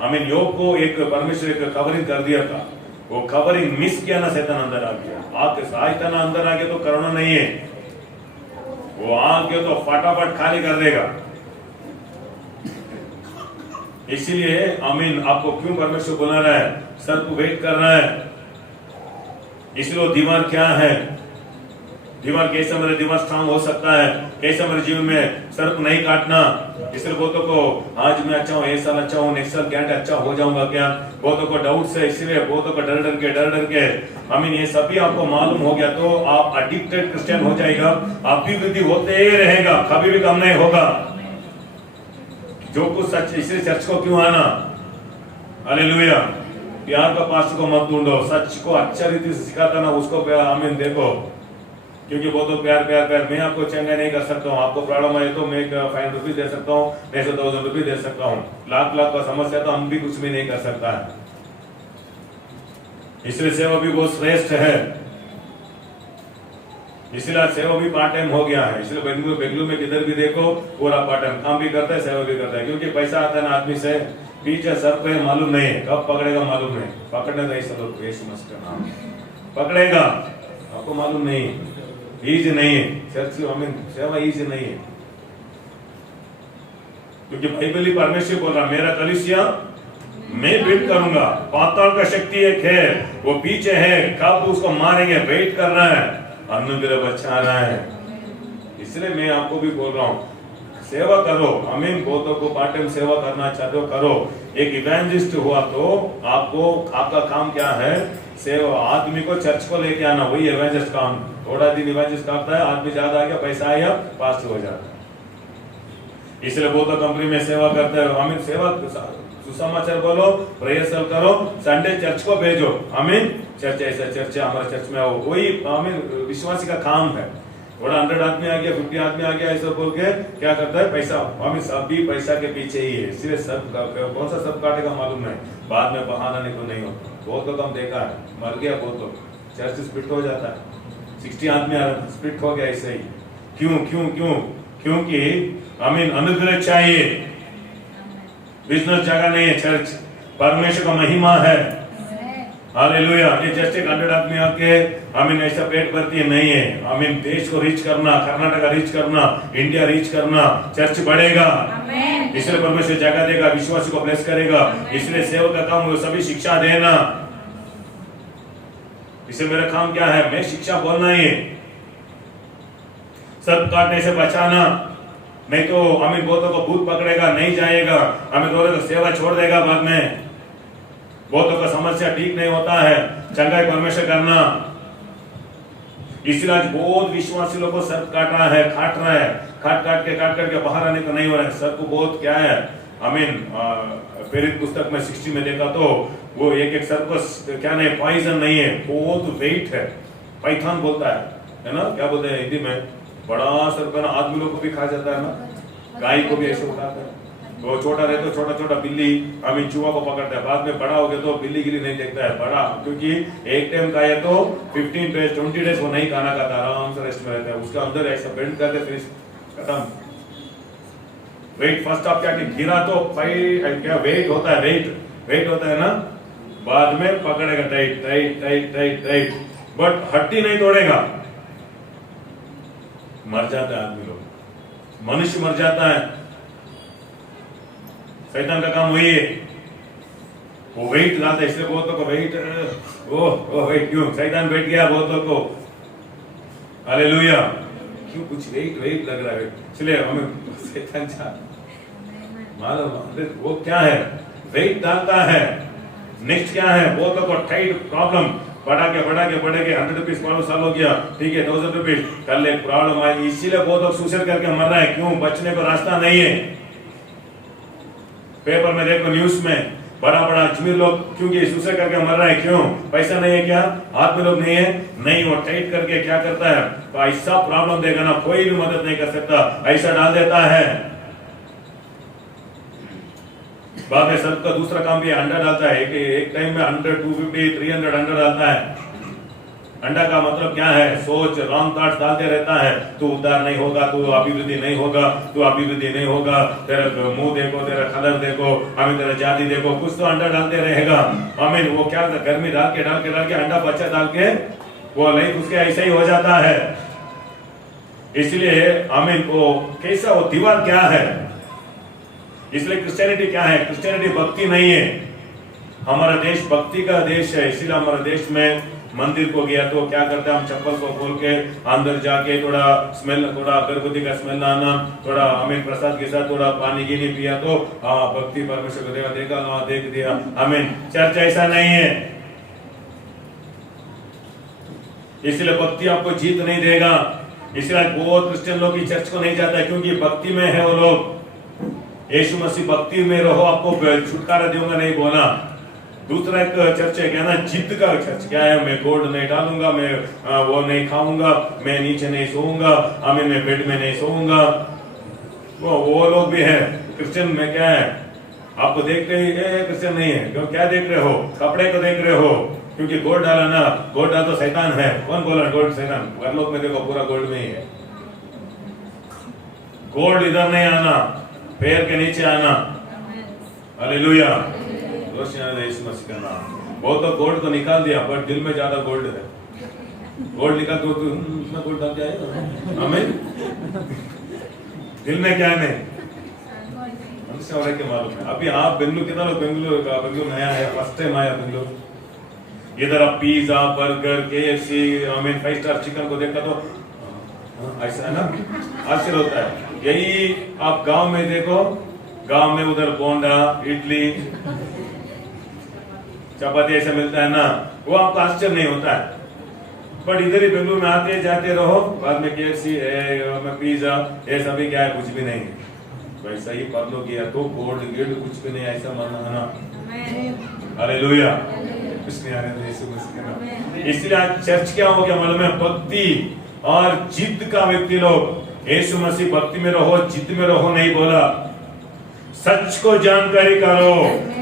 आमीन। योग को एक परमेश्वर एक कवरिंग कर दिया था, वो कवरिंग मिस किया ना, शैतान अंदर आ गया। आपके शैतान अंदर आ गया तो करना नहीं है, वो आके तो फटाफट खाली कर देगा। इसीलिए आमीन आपको क्यों परमेश्वर बुला रहा है? सर्प वेट कर रहा है। इसलिए दीवार क्या है? दीवार कैसे मेरे दिमाग स्ट्रांग हो सकता है, कैसे मेरे जीवन में सर्प नहीं काटना। इसलिए बहुतों को आज मैं अच्छा हूँ, ये साल अच्छा हूँ, नेक्स्ट साल क्या अच्छा हो जाऊंगा क्या, बहुतों को डाउट्स है। इसलिए बहुतों को डर डर के आमीन ये सभी आपको मालूम हो गया तो आप एडिक्टेड क्रिश्चियन हो जाएगा। अभिवृद्धि होते ही रहेगा, कभी भी कम नहीं होगा। जो कुछ सच, इसलिए चर्च को क्यों आना? हालेलुया। प्यार का पास्टर को मत ढूंढो, सच को अच्छा रीति से सिखाता ना उसको आमीन देखो, क्योंकि वो तो प्यार प्यार प्यार। मैं आपको चंगा नहीं कर सकता हूँ, आपको प्रॉब्लम है तो मैं 500 रुपीज दे सकता हूँ, मैं 1000 रुपीज दे सकता हूँ। लाख का समस्या तो हम भी कुछ भी नहीं कर सकता है। इसलिए सेवा भी बहुत श्रेष्ठ है। इसलिए सेवा भी पार्ट टाइम हो गया है। इसलिए बेंगलुरु में किधर भी देखो पूरा पार्ट टाइम काम भी करता है, सेवा भी करता है, क्योंकि पैसा आता है ना आदमी से, पीछे सर पे मालूम नहीं है, कब पकड़ेगा मालूम नहीं। पकड़ने नहीं सब यीशु मसीह का नाम पकड़ेगा, आपको मालूम नहीं, ईजी नहीं है। चर्च आमीन सेवा ईजी नहीं है, क्योंकि बाइबल ही परमेश्वर बोल रहा मेरा कलीसिया मैं बिल्ड करूंगा। पाताल का शक्ति एक है, वो पीछे है, कब उसको मारेंगे वेट कर रहा है, अन्न के लिए बचा रहा है। इसलिए मैं आपको भी बोल रहा हूँ सेवा करो। आमीन। बहुतों को पार्ट टाइम सेवा करना चाहते हो करो। एक इवेंजलिस्ट हुआ तो आपको आपका काम क्या है? सेवा। आदमी को चर्च को लेके आना, वही इवेंजलिस्ट काम। थोड़ा दिन इवेंजलिस्ट करता है, आदमी ज्यादा आ गया, पैसा आया, पास्ट हो जाता है। इसलिए बहुत कंपनी में सेवा करते हैं। आमीन। सेवा सुसमाचार बोलो, प्रेयर्सल करो, संडे चर्च को भेजो। आमीन। चर्च ऐसा चर्च है, हमारे चर्च में आओ, वही आमीन विश्वासी का काम है। थोड़ा 100 आदमी आ गया, 50 आदमी आ गया, ऐसा बोल के क्या करता है? पैसा। आमीन। सब भी पैसा के पीछे ही है। इसलिए सब कौन सा सब काटेगा मालूम नहीं, बाद में बहाना नहीं होता। बहुत लोग हम देखा है, मर गया बहुत लोग, चर्च स्प्लिट हो जाता है। 60 आदमी स्प्लिट हो गया ऐसे ही। क्यों क्यों क्यों? क्योंकि आमीन अनुग्रह चाहिए, बिजनेस जगह नहीं है। चर्च परमेश्वर का महिमा है। हालेलुया। ये जस्ट एक 100 आदमी आके आमीन ऐसा पेट भरती है नहीं है। आमीन। देश को रीच करना, कर्नाटका रीच करना, इंडिया रीच करना, चर्च बढ़ेगा। इसलिए परमेश्वर जगह देगा, विश्वासी को ब्लेस करेगा। इसलिए सेवा का काम वो सभी शिक्षा देना। इसलिए मेरा काम क्या है? मैं शिक्षा बोलना ही है, सब काटने से बचाना। नहीं तो आमीन बहुतों को भूत पकड़ेगा, नहीं जाएगा, आमीन दोनों को सेवा छोड़ देगा बाद में। बहुतों का समस्या ठीक नहीं होता है, चंगाई परमेश्वर करना। इसलिए आज बहुत विश्वासी लोगों को सर्प काट रहा है, काट रहा है, काट के बाहर आने का नहीं हो रहा है। सर्प बहुत क्या है? आमीन प्रेरित पुस्तक में 60 में देखा तो वो एक सर्प क्या नहीं, पॉइजन नहीं है, बहुत वेट है। पाइथन बोलता है ना, क्या बोलते हैं हिंदी में? बड़ा सर्प है ना, आदमी लोग को भी खा जाता है ना, गाय को भी ऐसे उठाता है। तो छोटा रहे तो छोटा छोटा बिल्ली आमीन चूहा को पकड़ता है, बाद में बड़ा हो गया तो बिल्ली गिरी नहीं देखता है बड़ा, क्योंकि एक टाइम का है तो 15 डेज 20 डेज वो नहीं खाना खाता, आराम से रेस्ट में रहता है। उसके अंदर ऐसा बेंड करके फिर खत्म। वेट फर्स्ट आप क्या गिरा तो क्या वेट होता है, वेट होता है ना, बाद में पकड़ेगा tight tight tight tight tight, but हड्डी नहीं तोड़ेगा। मर जाता है आदमी लोग, मनुष्य मर जाता है। शैतान का काम वही है, वो वेट लाता है। इसलिए बहुतों को वेट, ओ वेट क्यों? शैतान बैठ गया बहुतों को, हालेलुया। क्यों? कुछ वेट वेट लग रहा है, इसलिए हमें शैतान मालूम वो क्या है, वेट डालता है। नेक्स्ट क्या है? बहुतों को टाइट प्रॉब्लम, बढ़ा के 100 रुपीज साल हो गया, ठीक है 1000 रुपीज, कल एक प्रॉब्लम आई, इसीलिए बहुत लोग सुसाइड करके मर रहा है। क्यों? बचने का रास्ता नहीं है। पेपर में देखो, न्यूज में बड़ा अजमीर लोग क्योंकि सुसाइड करके मर रहा है। क्यों? पैसा नहीं है क्या? हाथ में लोग नहीं है? नहीं, वो टाइट करके क्या करता है, तो ऐसा प्रॉब्लम देगा ना, कोई भी मदद नहीं कर सकता, ऐसा डाल देता है। बाद में सबका दूसरा काम भी अंडा डालता है कि एक टाइम में 100, 250, 300 अंडा डालता है। अंडा का मतलब क्या है? सोच, रॉन्ग थॉट्स डालते रहता है। तू उद्धार नहीं होगा, तू अभिवृद्धि नहीं होगा, तू अभिवृद्धि नहीं होगा, तेरा मुंह देखो, तेरा कलर देखो, हमें तेरा जाति देखो, कुछ तो अंडा डालते रहेगा। हमें वो क्या गर्मी डाल के अंडा बच्चा डाल के वो लाइफ उसके ऐसा ही हो जाता है। इसलिए हमें वो कैसा, वो दीवार क्या है? इसलिए क्रिश्चियनिटी क्या है? क्रिश्चियनिटी भक्ति नहीं है। हमारा देश भक्ति का देश है, इसीलिए हमारे देश में मंदिर को गया तो क्या करते हैं, हम चप्पल को खोल के अंदर जाके थोड़ा स्मेल, थोड़ा अगरबत्ती का स्मेल आना, थोड़ा अमीन प्रसाद के साथ थोड़ा पानी गिनी पिया तो हाँ भक्ति परमेश्वर को देखा, देखा हाँ देख दिया, अमीन। चर्च ऐसा नहीं है, इसलिए भक्ति आपको जीत नहीं देगा। इसलिए बहुत क्रिश्चियन लोग चर्च को नहीं जाता है, क्योंकि भक्ति में है वो लोग। यीशु मसीह भक्ति में रहो, आपको छुटकारा दूंगा नहीं बोला। दूसरा एक चर्च है क्या ना, जिद का चर्च क्या है, मैं गोल्ड नहीं डालूंगा, मैं वो नहीं खाऊंगा, मैं नीचे नहीं सोऊंगा, मैं बेड में नहीं सोऊंगा। वो लोग भी है। क्रिश्चियन में क्या है, आपको देख रहे क्रिश्चियन नहीं है, क्यों? क्या देख रहे हो? कपड़े को देख रहे हो, क्योंकि गोल्ड डाला ना, गोल्ड डाल तो शैतान है। कौन बोला गोल्ड शैतान? घरलोक में देखो पूरा गोल्ड में ही है। गोल्ड इधर नहीं आना, पैर के नीचे आना। हालेलुया, यीशु मसीह का नाम। बहुत तो गोल्ड तो निकाल दिया, पर दिल में ज्यादा गोल्ड है। गोल्ड निकाल दो तो इतना गोल्ड डाल जाएगा, हमें दिल में क्या नहीं, हमसे और क्या मालूम है। अभी आप बेंगलुरु, कितना लोग बेंगलुरु नया है, फर्स्ट टाइम आया बेंगलुरु। इधर आप pizza, burger, KFC, 5 star chicken को देखा तो ऐसा है ना, आश्चर्य होता है। यही आप गांव में देखो, गांव में उधर बोंडा, इडली, चपाती ऐसा मिलता है ना, वो आपको आश्चर्य नहीं होता है। बट इधर ही बेंगलुरु में आते जाते रहो, बाद में KFC है, पिज्जा, ये सभी क्या है, कुछ भी नहीं है। वैसा ही पढ़ गया तो गोल्ड गिल्ड कुछ भी नहीं, ऐसा मानना है ना। हालेलुया, इसलिए आज चर्च क्या हो गया मालूम है? भक्ति और जिद का व्यक्ति लोग। यीशु मसीह भक्ति में रहो, जिद में रहो नहीं बोला। सच को जानकारी करो,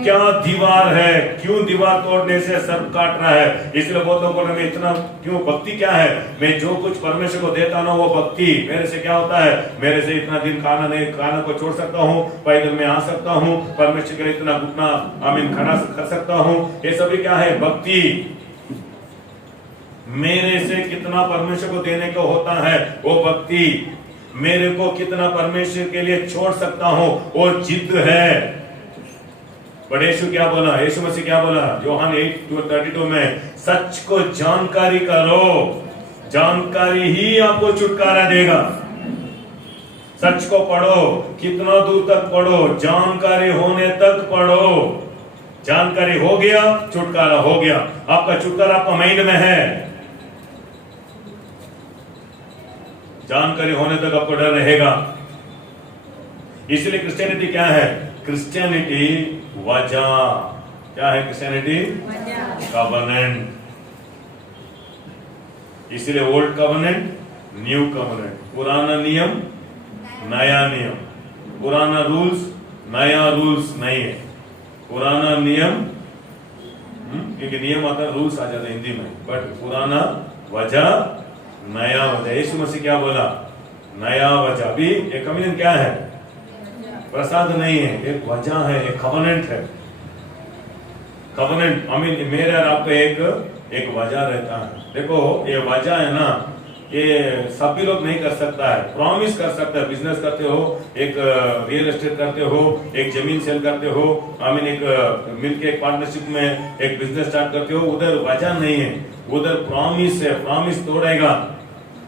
क्या दीवार है, क्यों दीवार तोड़ने से सर काट रहा है। इसलिए बहुत लोग बोल रहे हैं इतना क्यों, भक्ति क्या है? मैं जो कुछ परमेश्वर को देता हूं वो भक्ति। मेरे से क्या होता है? मेरे से इतना दिन खाना को छोड़ सकता हूँ, पैदल में आ सकता हूँ, परमेश्वर के लिए इतना घुटना खड़ा कर सकता हूँ, ये सभी क्या है? भक्ति। मेरे से कितना परमेश्वर को देने को होता है वो भक्ति। मेरे को कितना परमेश्वर के लिए छोड़ सकता हूं वो जिद है। पर यीशु क्या बोला? यीशु मसीह क्या बोला? यूहन्ना 8:32 में, सच को जानकारी करो, जानकारी ही आपको छुटकारा देगा। सच को पढ़ो, कितना दूर तक पढ़ो? जानकारी होने तक पढ़ो। जानकारी हो गया, छुटकारा हो गया। आपका छुटकारा आपका माइंड में है। जानकारी होने तक आपको डर रहेगा। इसलिए क्रिश्चियनिटी क्या है? क्रिश्चियनिटी वजह क्या है? Christianity covenant. इसलिए ओल्ड कवनेंट, न्यू कवनेंट। पुराना नियम, नया नियम। पुराना रूल्स, नया रूल्स नहीं है। पुराना नियम, क्योंकि नियम आता है, रूल्स आ जाते हैं हिंदी में, बट पुराना वजह, नया वजह। यीशु मसीह क्या बोला? नया वजह। अभी एक कम्युनियन क्या है? प्रसाद नहीं है, एक वजह है, एक कवनेंट है। कवनेंट आई मीन मेरे और आपको एक वजह रहता है। देखो ये वजह है ना, ये सभी लोग नहीं कर सकता है। प्रॉमिस कर सकता है, बिजनेस करते हो, एक रियल एस्टेट करते हो, एक जमीन सेल करते हो, आई मीन एक मिलके एक पार्टनरशिप में एक बिजनेस स्टार्ट करते हो, उधर वजह नहीं है, उधर प्रॉमिस है, प्रॉमिस तोड़ेगा।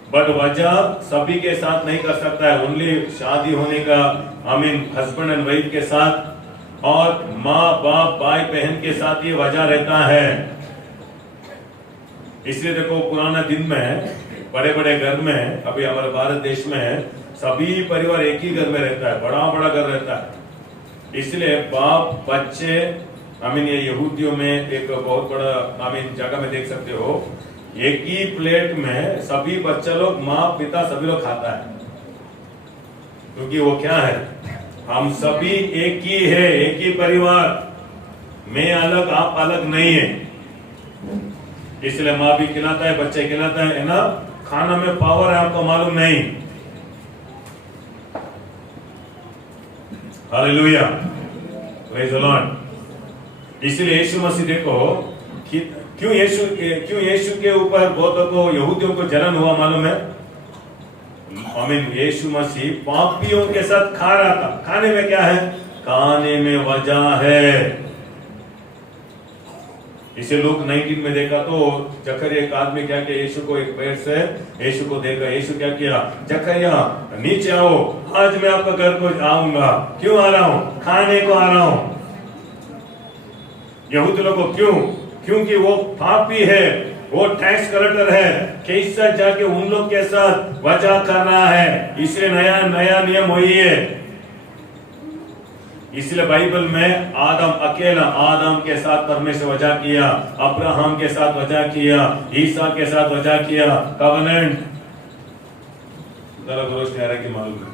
बट वजह सभी के साथ नहीं कर सकता है, ओनली शादी होने का I mean husband and wife के साथ और माँ बाप भाई बहन के साथ ये वजह रहता है। इसलिए देखो पुराना दिन में बड़े बड़े घर में, अभी हमारे भारत देश में सभी परिवार एक ही घर में रहता है, बड़ा बड़ा घर रहता है। इसलिए बाप बच्चे आई मीन ये यहूदियों में एक बहुत बड़ा आई मीन जगह में देख सकते हो, एक ही प्लेट में सभी बच्चे लोग माँ पिता सभी लोग खाता है, क्योंकि वो क्या है, हम सभी एक ही है, एक ही परिवार, मैं अलग आप अलग नहीं है। इसलिए माँ भी खिलाता है, बच्चे खिलाता है ना। खाना में पावर है, आपको मालूम नहीं। Hallelujah, praise the Lord. इसलिए यीशु मसीह देखो क्यों यीशु के ऊपर बहुतों को यहूदियों को जलन हुआ मालूम है। आमीन। यीशु मसीह पापियों के साथ खा रहा था। खाने में क्या है, खाने में वजह है। इसे लोग 19 में देखा तो जकरिया एक आदमी क्या किया, यीशु को एक पैर से यीशु को देखा, यीशु क्या किया, जकरिया नीचे आओ, आज मैं आपका घर को आऊंगा। क्यों आ रहा हूं, खाने को आ रहा हूं। यहूदी लोगों को क्यों, क्योंकि वो पापी है, वो टैक्स कलेक्टर है, कैसा जाके उन लोग के साथ वजह कर रहा है, इसलिए नया नियम वही है। इसलिए बाइबल में आदम अकेला, आदम के साथ परमेश्वर वजह किया, अब्राहम के साथ वजह किया, ईसा के साथ वजह किया, कवेनेंट। की मालूम है।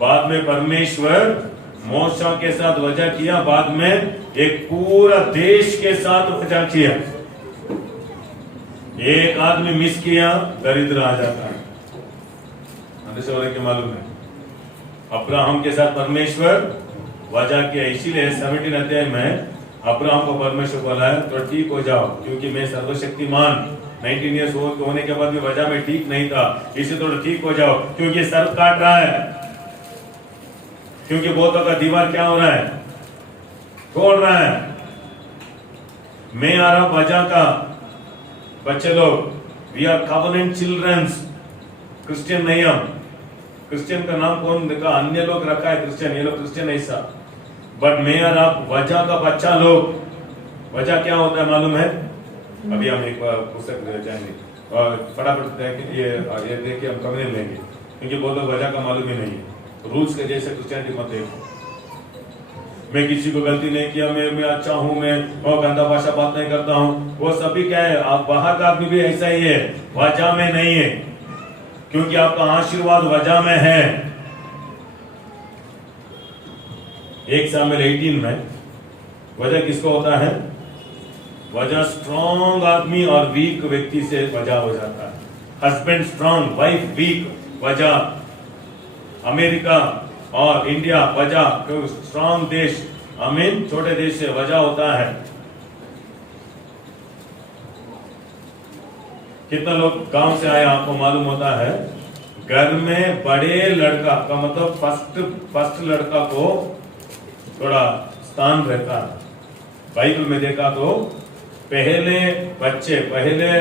बाद में परमेश्वर मूसा के साथ वजह किया, बाद में एक पूरा देश के साथ वजह किया। एक आदमी मिस किया, दरिद्र आ जाता है। की मालूम है। अब्राहम के साथ परमेश्वर वजह किया, इसीलिए 17 अध्याय में अब्राहम को परमेश्वर बोला है तो ठीक हो जाओ, क्योंकि मैं सर्वशक्तिमान। 19 ईयर्स होने के बाद भी वजह में ठीक नहीं था, इसे थोड़ा ठीक हो जाओ, क्योंकि सर्प काट रहा है, क्योंकि बहुतों का दीवार क्या हो रहा है, तोड़ रहा है। मैं आ रहा वजह का। बच्चे लोग, we are covenant childrens. Christian नहीं हम। क्रिश्चियन का नाम कौन देखा, अन्य लोग रखा है क्रिश्चियन, ये लोग क्रिश्चियन ऐसा। बट मैं और आप वजह का बच्चा लोग। वजह क्या होता है मालूम है। अभी हम एक पुस्तक जाएंगे और फटाफट ये देखिए हम कमेंट लेंगे, क्योंकि बहुत लोग वजह का मालूम ही नहीं है। रूल्स के जैसे क्रिश्चियनिटी मत देखो। मैं किसी को गलती नहीं किया, मैं अच्छा हूं, मैं और गंदा भाषा बात नहीं करता हूं, वो सभी क्या है, आप बाहर का आदमी भी ऐसा ही है, वजह में नहीं है, क्योंकि आपका आशीर्वाद वजह में है। 1 सामुएल 18 में वजह किसको होता है, वजह स्ट्रॉन्ग आदमी और वीक व्यक्ति से वजह हो जाता है। हस्बैंड स्ट्रॉन्ग, वाइफ वीक, वजह। अमेरिका और इंडिया वजह, स्ट्रॉन्ग देश, अमीन छोटे देश से वजह होता है। कितना लोग गांव से आए आपको मालूम होता है, घर में बड़े लड़का का मतलब फर्स्ट लड़का को थोड़ा स्थान रहता है। बाइबल में देखा तो पहले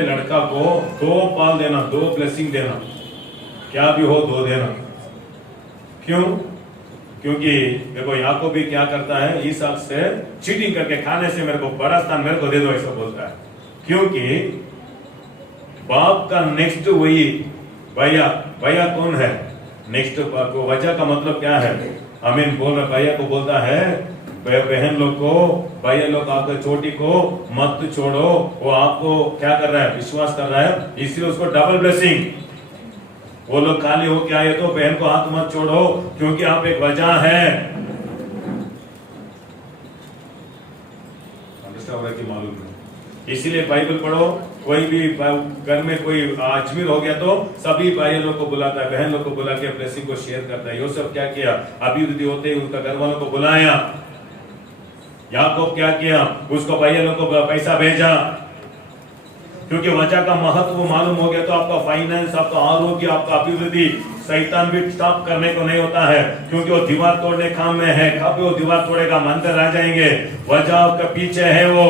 लड़का को 2 पाल देना, 2 ब्लेसिंग देना, क्या भी हो 2 देना। क्यों, क्योंकि देखो याकूब भी क्या करता है, ईसा से चीटिंग करके खाने से मेरे को बड़ा स्थान मेरे को दे दो, ऐसा बोलता है। क्योंकि बाप का नेक्स्ट वही भैया कौन है, नेक्स्ट वजह का मतलब क्या है, अमीन बोल रहा भैया को बोलता है, बहन लोग को, भैया लोग आपके छोटी को मत छोड़ो, वो आपको क्या कर रहा है, विश्वास कर रहा है, इसलिए उसको डबल ब्लेसिंग। वो लोग खाली हो के आए तो बहन को हाथ मत छोड़ो, क्योंकि आप एक वजह है। की मालूम है। इसीलिए बाइबल पढ़ो, कोई भी घर में कोई अजमीर हो गया तो सभी भाई लोग को बुलाता है, बहन लोग को बुला के ब्लेसिंग को शेयर करता है। यूसुफ क्या किया, अभिवृद्धि होते ही उनका घर वालों को बुलाया, याकूब क्या किया, उसको भाइयों को पैसा भेजा, क्योंकि वजह का महत्व मालूम हो गया तो आपका फाइनेंस, आपका आरोग्य, आपका अभिवृद्धि, शैतान भी स्टॉप करने को नहीं होता है, क्योंकि वो दीवार तोड़ने काम में है। कब वो दीवार तोड़ेगा, मंदिर आ जाएंगे, वजह का पीछे है वो।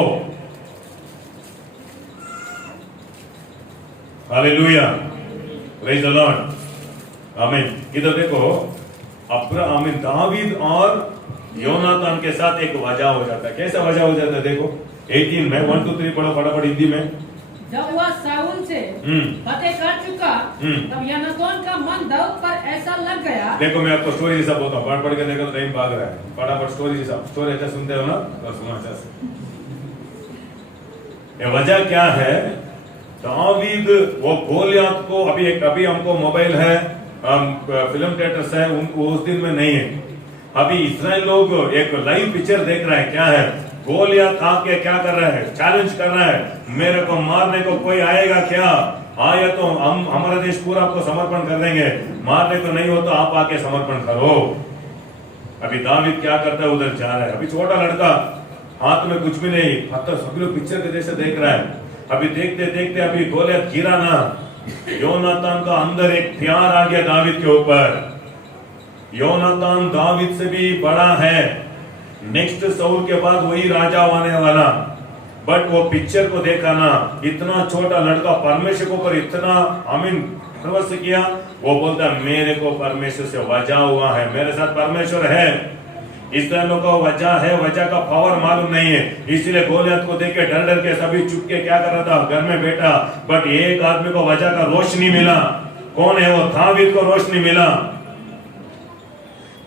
हालेलुया, प्रेज द लॉर्ड, आमीन। इधर देखो, आमीन, दावीद और योनातान के साथ एक वजह हो जाता है। कैसा वजह हो जाता है देखो 18 में, 1 2 3 पढ़ो फटाफट हिंदी में। जब वह साउल से फतेह कर चुका, तब योनातान का मन दाऊद पर ऐसा लग गया। देखो मैं आपको स्टोरी जैसा बोलता हूँ, पढ़ के देखो तो टाइम भाग रहा है, फटाफट स्टोरी जैसा। स्टोरी अच्छा सुनते हो ना, तो सुनो अच्छा से। ये वजह क्या है, दावीद वो गोलियत को, अभी हमको मोबाइल है, फिल्म थिएटर्स है, उनको उस दिन में नहीं है। अभी इस्राएल लोग एक लाइव पिक्चर देख रहे हैं। क्या है, गोलियत आके क्या कर रहा है, चैलेंज कर रहा है, मेरे को मारने को कोई आएगा क्या, आया तो हम हमारा देश पूरा आपको समर्पण कर देंगे, मारने को नहीं हो तो आप आके समर्पण करो। अभी दावीद क्या करता है, उधर जा रहा है। अभी छोटा लड़का, हाथ में कुछ भी नहीं, पत्थर, सभी लोग पिक्चर के जैसे देख रहा है। अभी देखते देखते अभी गोलियत गिरा ना, योनातान का अंदर एक प्यार आ गया दावीद के ऊपर। योनातान दावीद से भी बड़ा है, नेक्स्ट साउल के बाद वही राजा होने वाला। बट वो पिक्चर को देखा ना, इतना छोटा लड़का परमेश्वर के ऊपर इतना भरोसा किया। वो बोलता है मेरे को परमेश्वर से वजह हुआ है, मेरे साथ परमेश्वर है। इसराइलियों का वजह है, वजह का पावर मालूम नहीं है, इसीलिए गोलियत को देख के डर डर के सभी चुप के क्या कर रहा था, घर में बैठा। बट एक आदमी को वजह का रोशनी मिला। कौन है वो, दावीद को रोशनी मिला।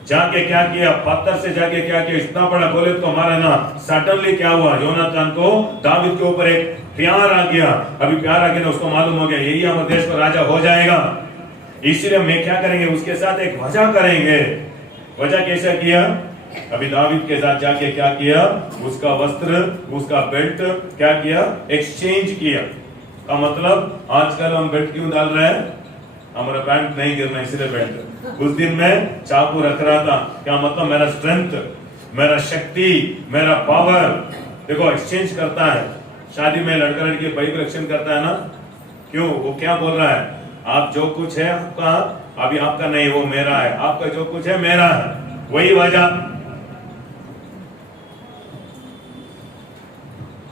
जाके क्या किया, पत्थर से जाके क्या किया, इतना बड़ा गोलियत को मारा ना। सडनली क्या हुआ, योनातान को दावीद के ऊपर एक प्यार आ गया। अभी प्यार आ गया ना, उसको मालूम हो गया यही हमारे देश का राजा हो जाएगा, इसीलिए मैं क्या करेंगे, उसके साथ एक वजह करेंगे। वजह कैसा किया, अभी दावीद के साथ जाके क्या किया, उसका वस्त्र, उसका बेल्ट क्या किया, एक्सचेंज किया। का मतलब आजकल हम बेल्ट क्यों डाल रहे हैं, हमारा पैंट नहीं गिरना इसलिए बेल्ट। उस दिन मैं चाकू रख रहा था, क्या मतलब मेरा स्ट्रेंथ, मेरा शक्ति, मेरा पावर, देखो एक्सचेंज करता है। शादी में लड़का लड़की बाइबल एक्सचेंज करता है ना, क्यों, वो क्या बोल रहा है, आप जो कुछ है आपका, अभी आपका नहीं वो मेरा है, आपका जो कुछ है मेरा है, वही वजह।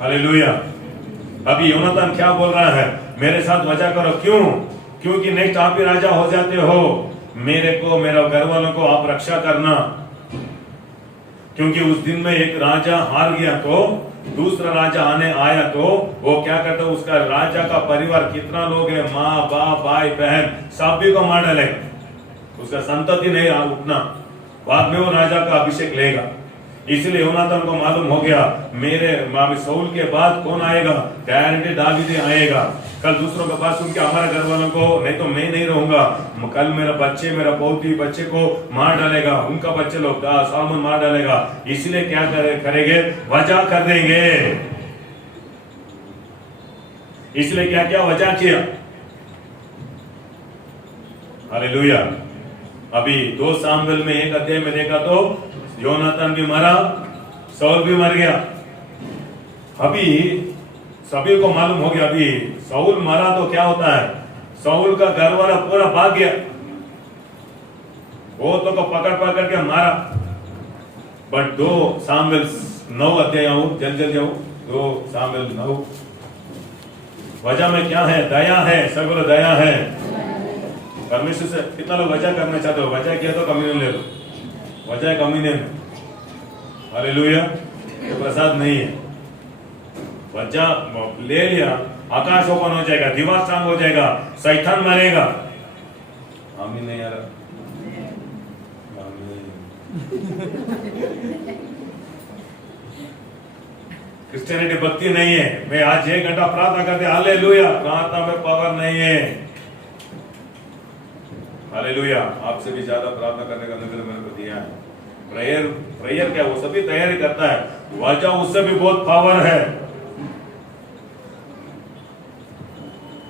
हालेलुया। अभी योनातान क्या बोल रहा है, मेरे साथ वजह करो, क्यों, क्योंकि नेक्स्ट आप ही राजा हो जाते हो, मेरे को, मेरा घर वालों को आप रक्षा करना। क्योंकि उस दिन में एक राजा हार गया तो दूसरा राजा आने आया तो वो क्या करता है, उसका राजा का परिवार कितना लोग है, माँ बाप भाई बहन सभी को मार डालेगा, उसका संतति नहीं उठना, बाद में वो राजा का अभिषेक लेगा। इसलिए योनातान को मालूम हो गया मेरे साउल के बाद कौन आएगा, डायरेक्ट दावीद आएगा। कल दूसरों के पास उनके हमारे घर वालों को, नहीं तो मैं नहीं रहूंगा, कल मेरा बच्चे, मेरा पौती बच्चे को मार डालेगा, उनका बच्चे लोग सालमन मार डालेगा। इसलिए क्या करेंगे, वजह कर देंगे। इसलिए क्या क्या वजह किया। हालेलुया। अभी 2 सामुएल में 1 अध्याय में देखा तो योनातान भी मरा, साउल भी मर गया। अभी सभी को मालूम हो गया, अभी साउल मरा तो क्या होता है, साउल का घर वाला पूरा भाग गया, वो तो को पकड़ पकड़ के मारा। बट 2 सामुएल 9 अध्याय जल्द जाऊं, 2 सामुएल 9, वजह में क्या है, दया है, सगुल दया है। परमेश्वर से कितना लोग वजह करना चाहते हो, वजह किया तो कम्युनियन ले लो, वजह कम्युनियन, हालेलुया, ये प्रसाद नहीं है। वजह ले लिया, आकाश ओपन हो जाएगा, दीवार स्ट्रांग हो जाएगा, शैतान मरेगा। आमीन नहीं यार, क्रिश्चियनिटी भक्ति नहीं है। मैं आज 1 घंटा प्रार्थना करते हालेलुया, प्रार्थना में पावर नहीं है। हालेलुया। आपसे भी ज्यादा प्रार्थना करने का अनुग्रह मेरे को दिया है। प्रेयर क्या, वो सभी तैयारी करता है, वजह उससे भी बहुत पावर है।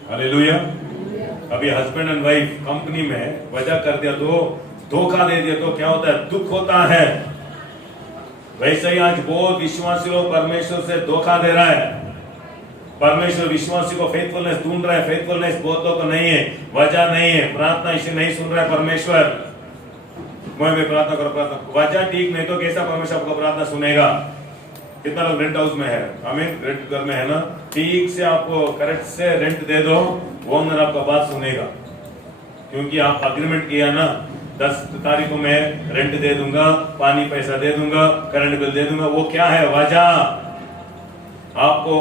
हालेलुया। अभी हस्बैंड एंड वाइफ कंपनी में वजह कर दिया तो, धोखा दे दिया तो क्या होता है, दुख होता है। वैसे ही आज बहुत विश्वासी लोग परमेश्वर से धोखा दे रहा है। परमेश्वर विश्वासी को फेथफुलनेस ढूंढ रहा है, फेथफुलनेस बहुतों को नहीं है, वजह नहीं है, प्रार्थना इसे नहीं सुन रहा है परमेश्वर। मैं भी प्रार्थना करो, प्रार्थना वजह ठीक नहीं तो कैसा परमेश्वर आपको प्रार्थना सुनेगा? कितना लोग रेंट हाउस में है, आमीन, रेंट घर में है ना, ठीक से आपको करेक्ट से रेंट दे दो, वो ओनर आपका बात सुनेगा, क्योंकि आप अग्रीमेंट किया ना 10 तारीख को मैं रेंट दे दूंगा, पानी पैसा दे दूंगा, करंट बिल दे दूंगा। वो क्या है वजह? आपको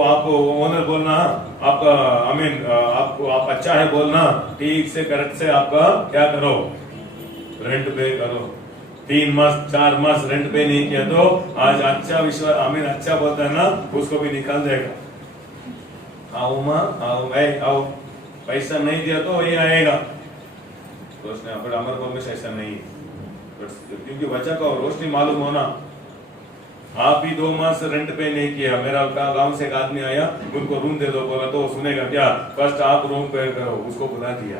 ओनर बोलना, आपका आमीन, आपको आप अच्छा है बोलना, ठीक से करेक्ट से आपका क्या करो, रेंट पे करो। 3 मास 4 मास रेंट पे नहीं किया तो आज अच्छा विश्वास आमीन अच्छा बोलता है ना, उसको भी निकाल देगा। आओ माँ आओ, आओ, पैसा नहीं दिया तो ये आएगा। रोशनी हमारे को में ऐसा नहीं है, क्योंकि वजह का रोशनी मालूम होना। आप भी 2 मास रेंट पे नहीं किया, मेरा गांव से एक आदमी आया, उनको रूम दे दो बोला, तो सुनेगा क्या? फर्स्ट आप रूम पे करो, उसको बुला दिया।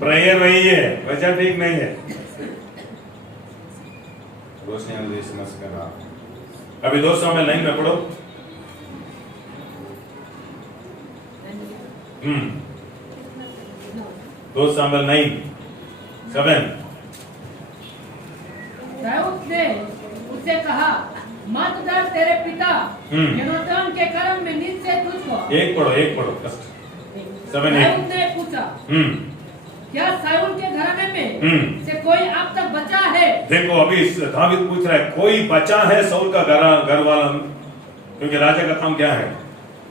प्रेयर वही है, वजह ठीक नहीं है। रोशनी समझ करना। अभी 2 समय लाइन में पढ़ो। 2 Samuel 9:7। दाऊद ने उससे कहा, मत डर, तेरे पिता योनातान के कर्म में निश्चय तुझको। एक पढ़ो कष्ट 7-8। दाऊद ने पूछा, क्या साउल के घराने में से कोई अब तक बचा है? देखो अभी दावीद पूछ रहा है, कोई बचा है साउल का घर वाला? क्योंकि राजा का काम क्या है?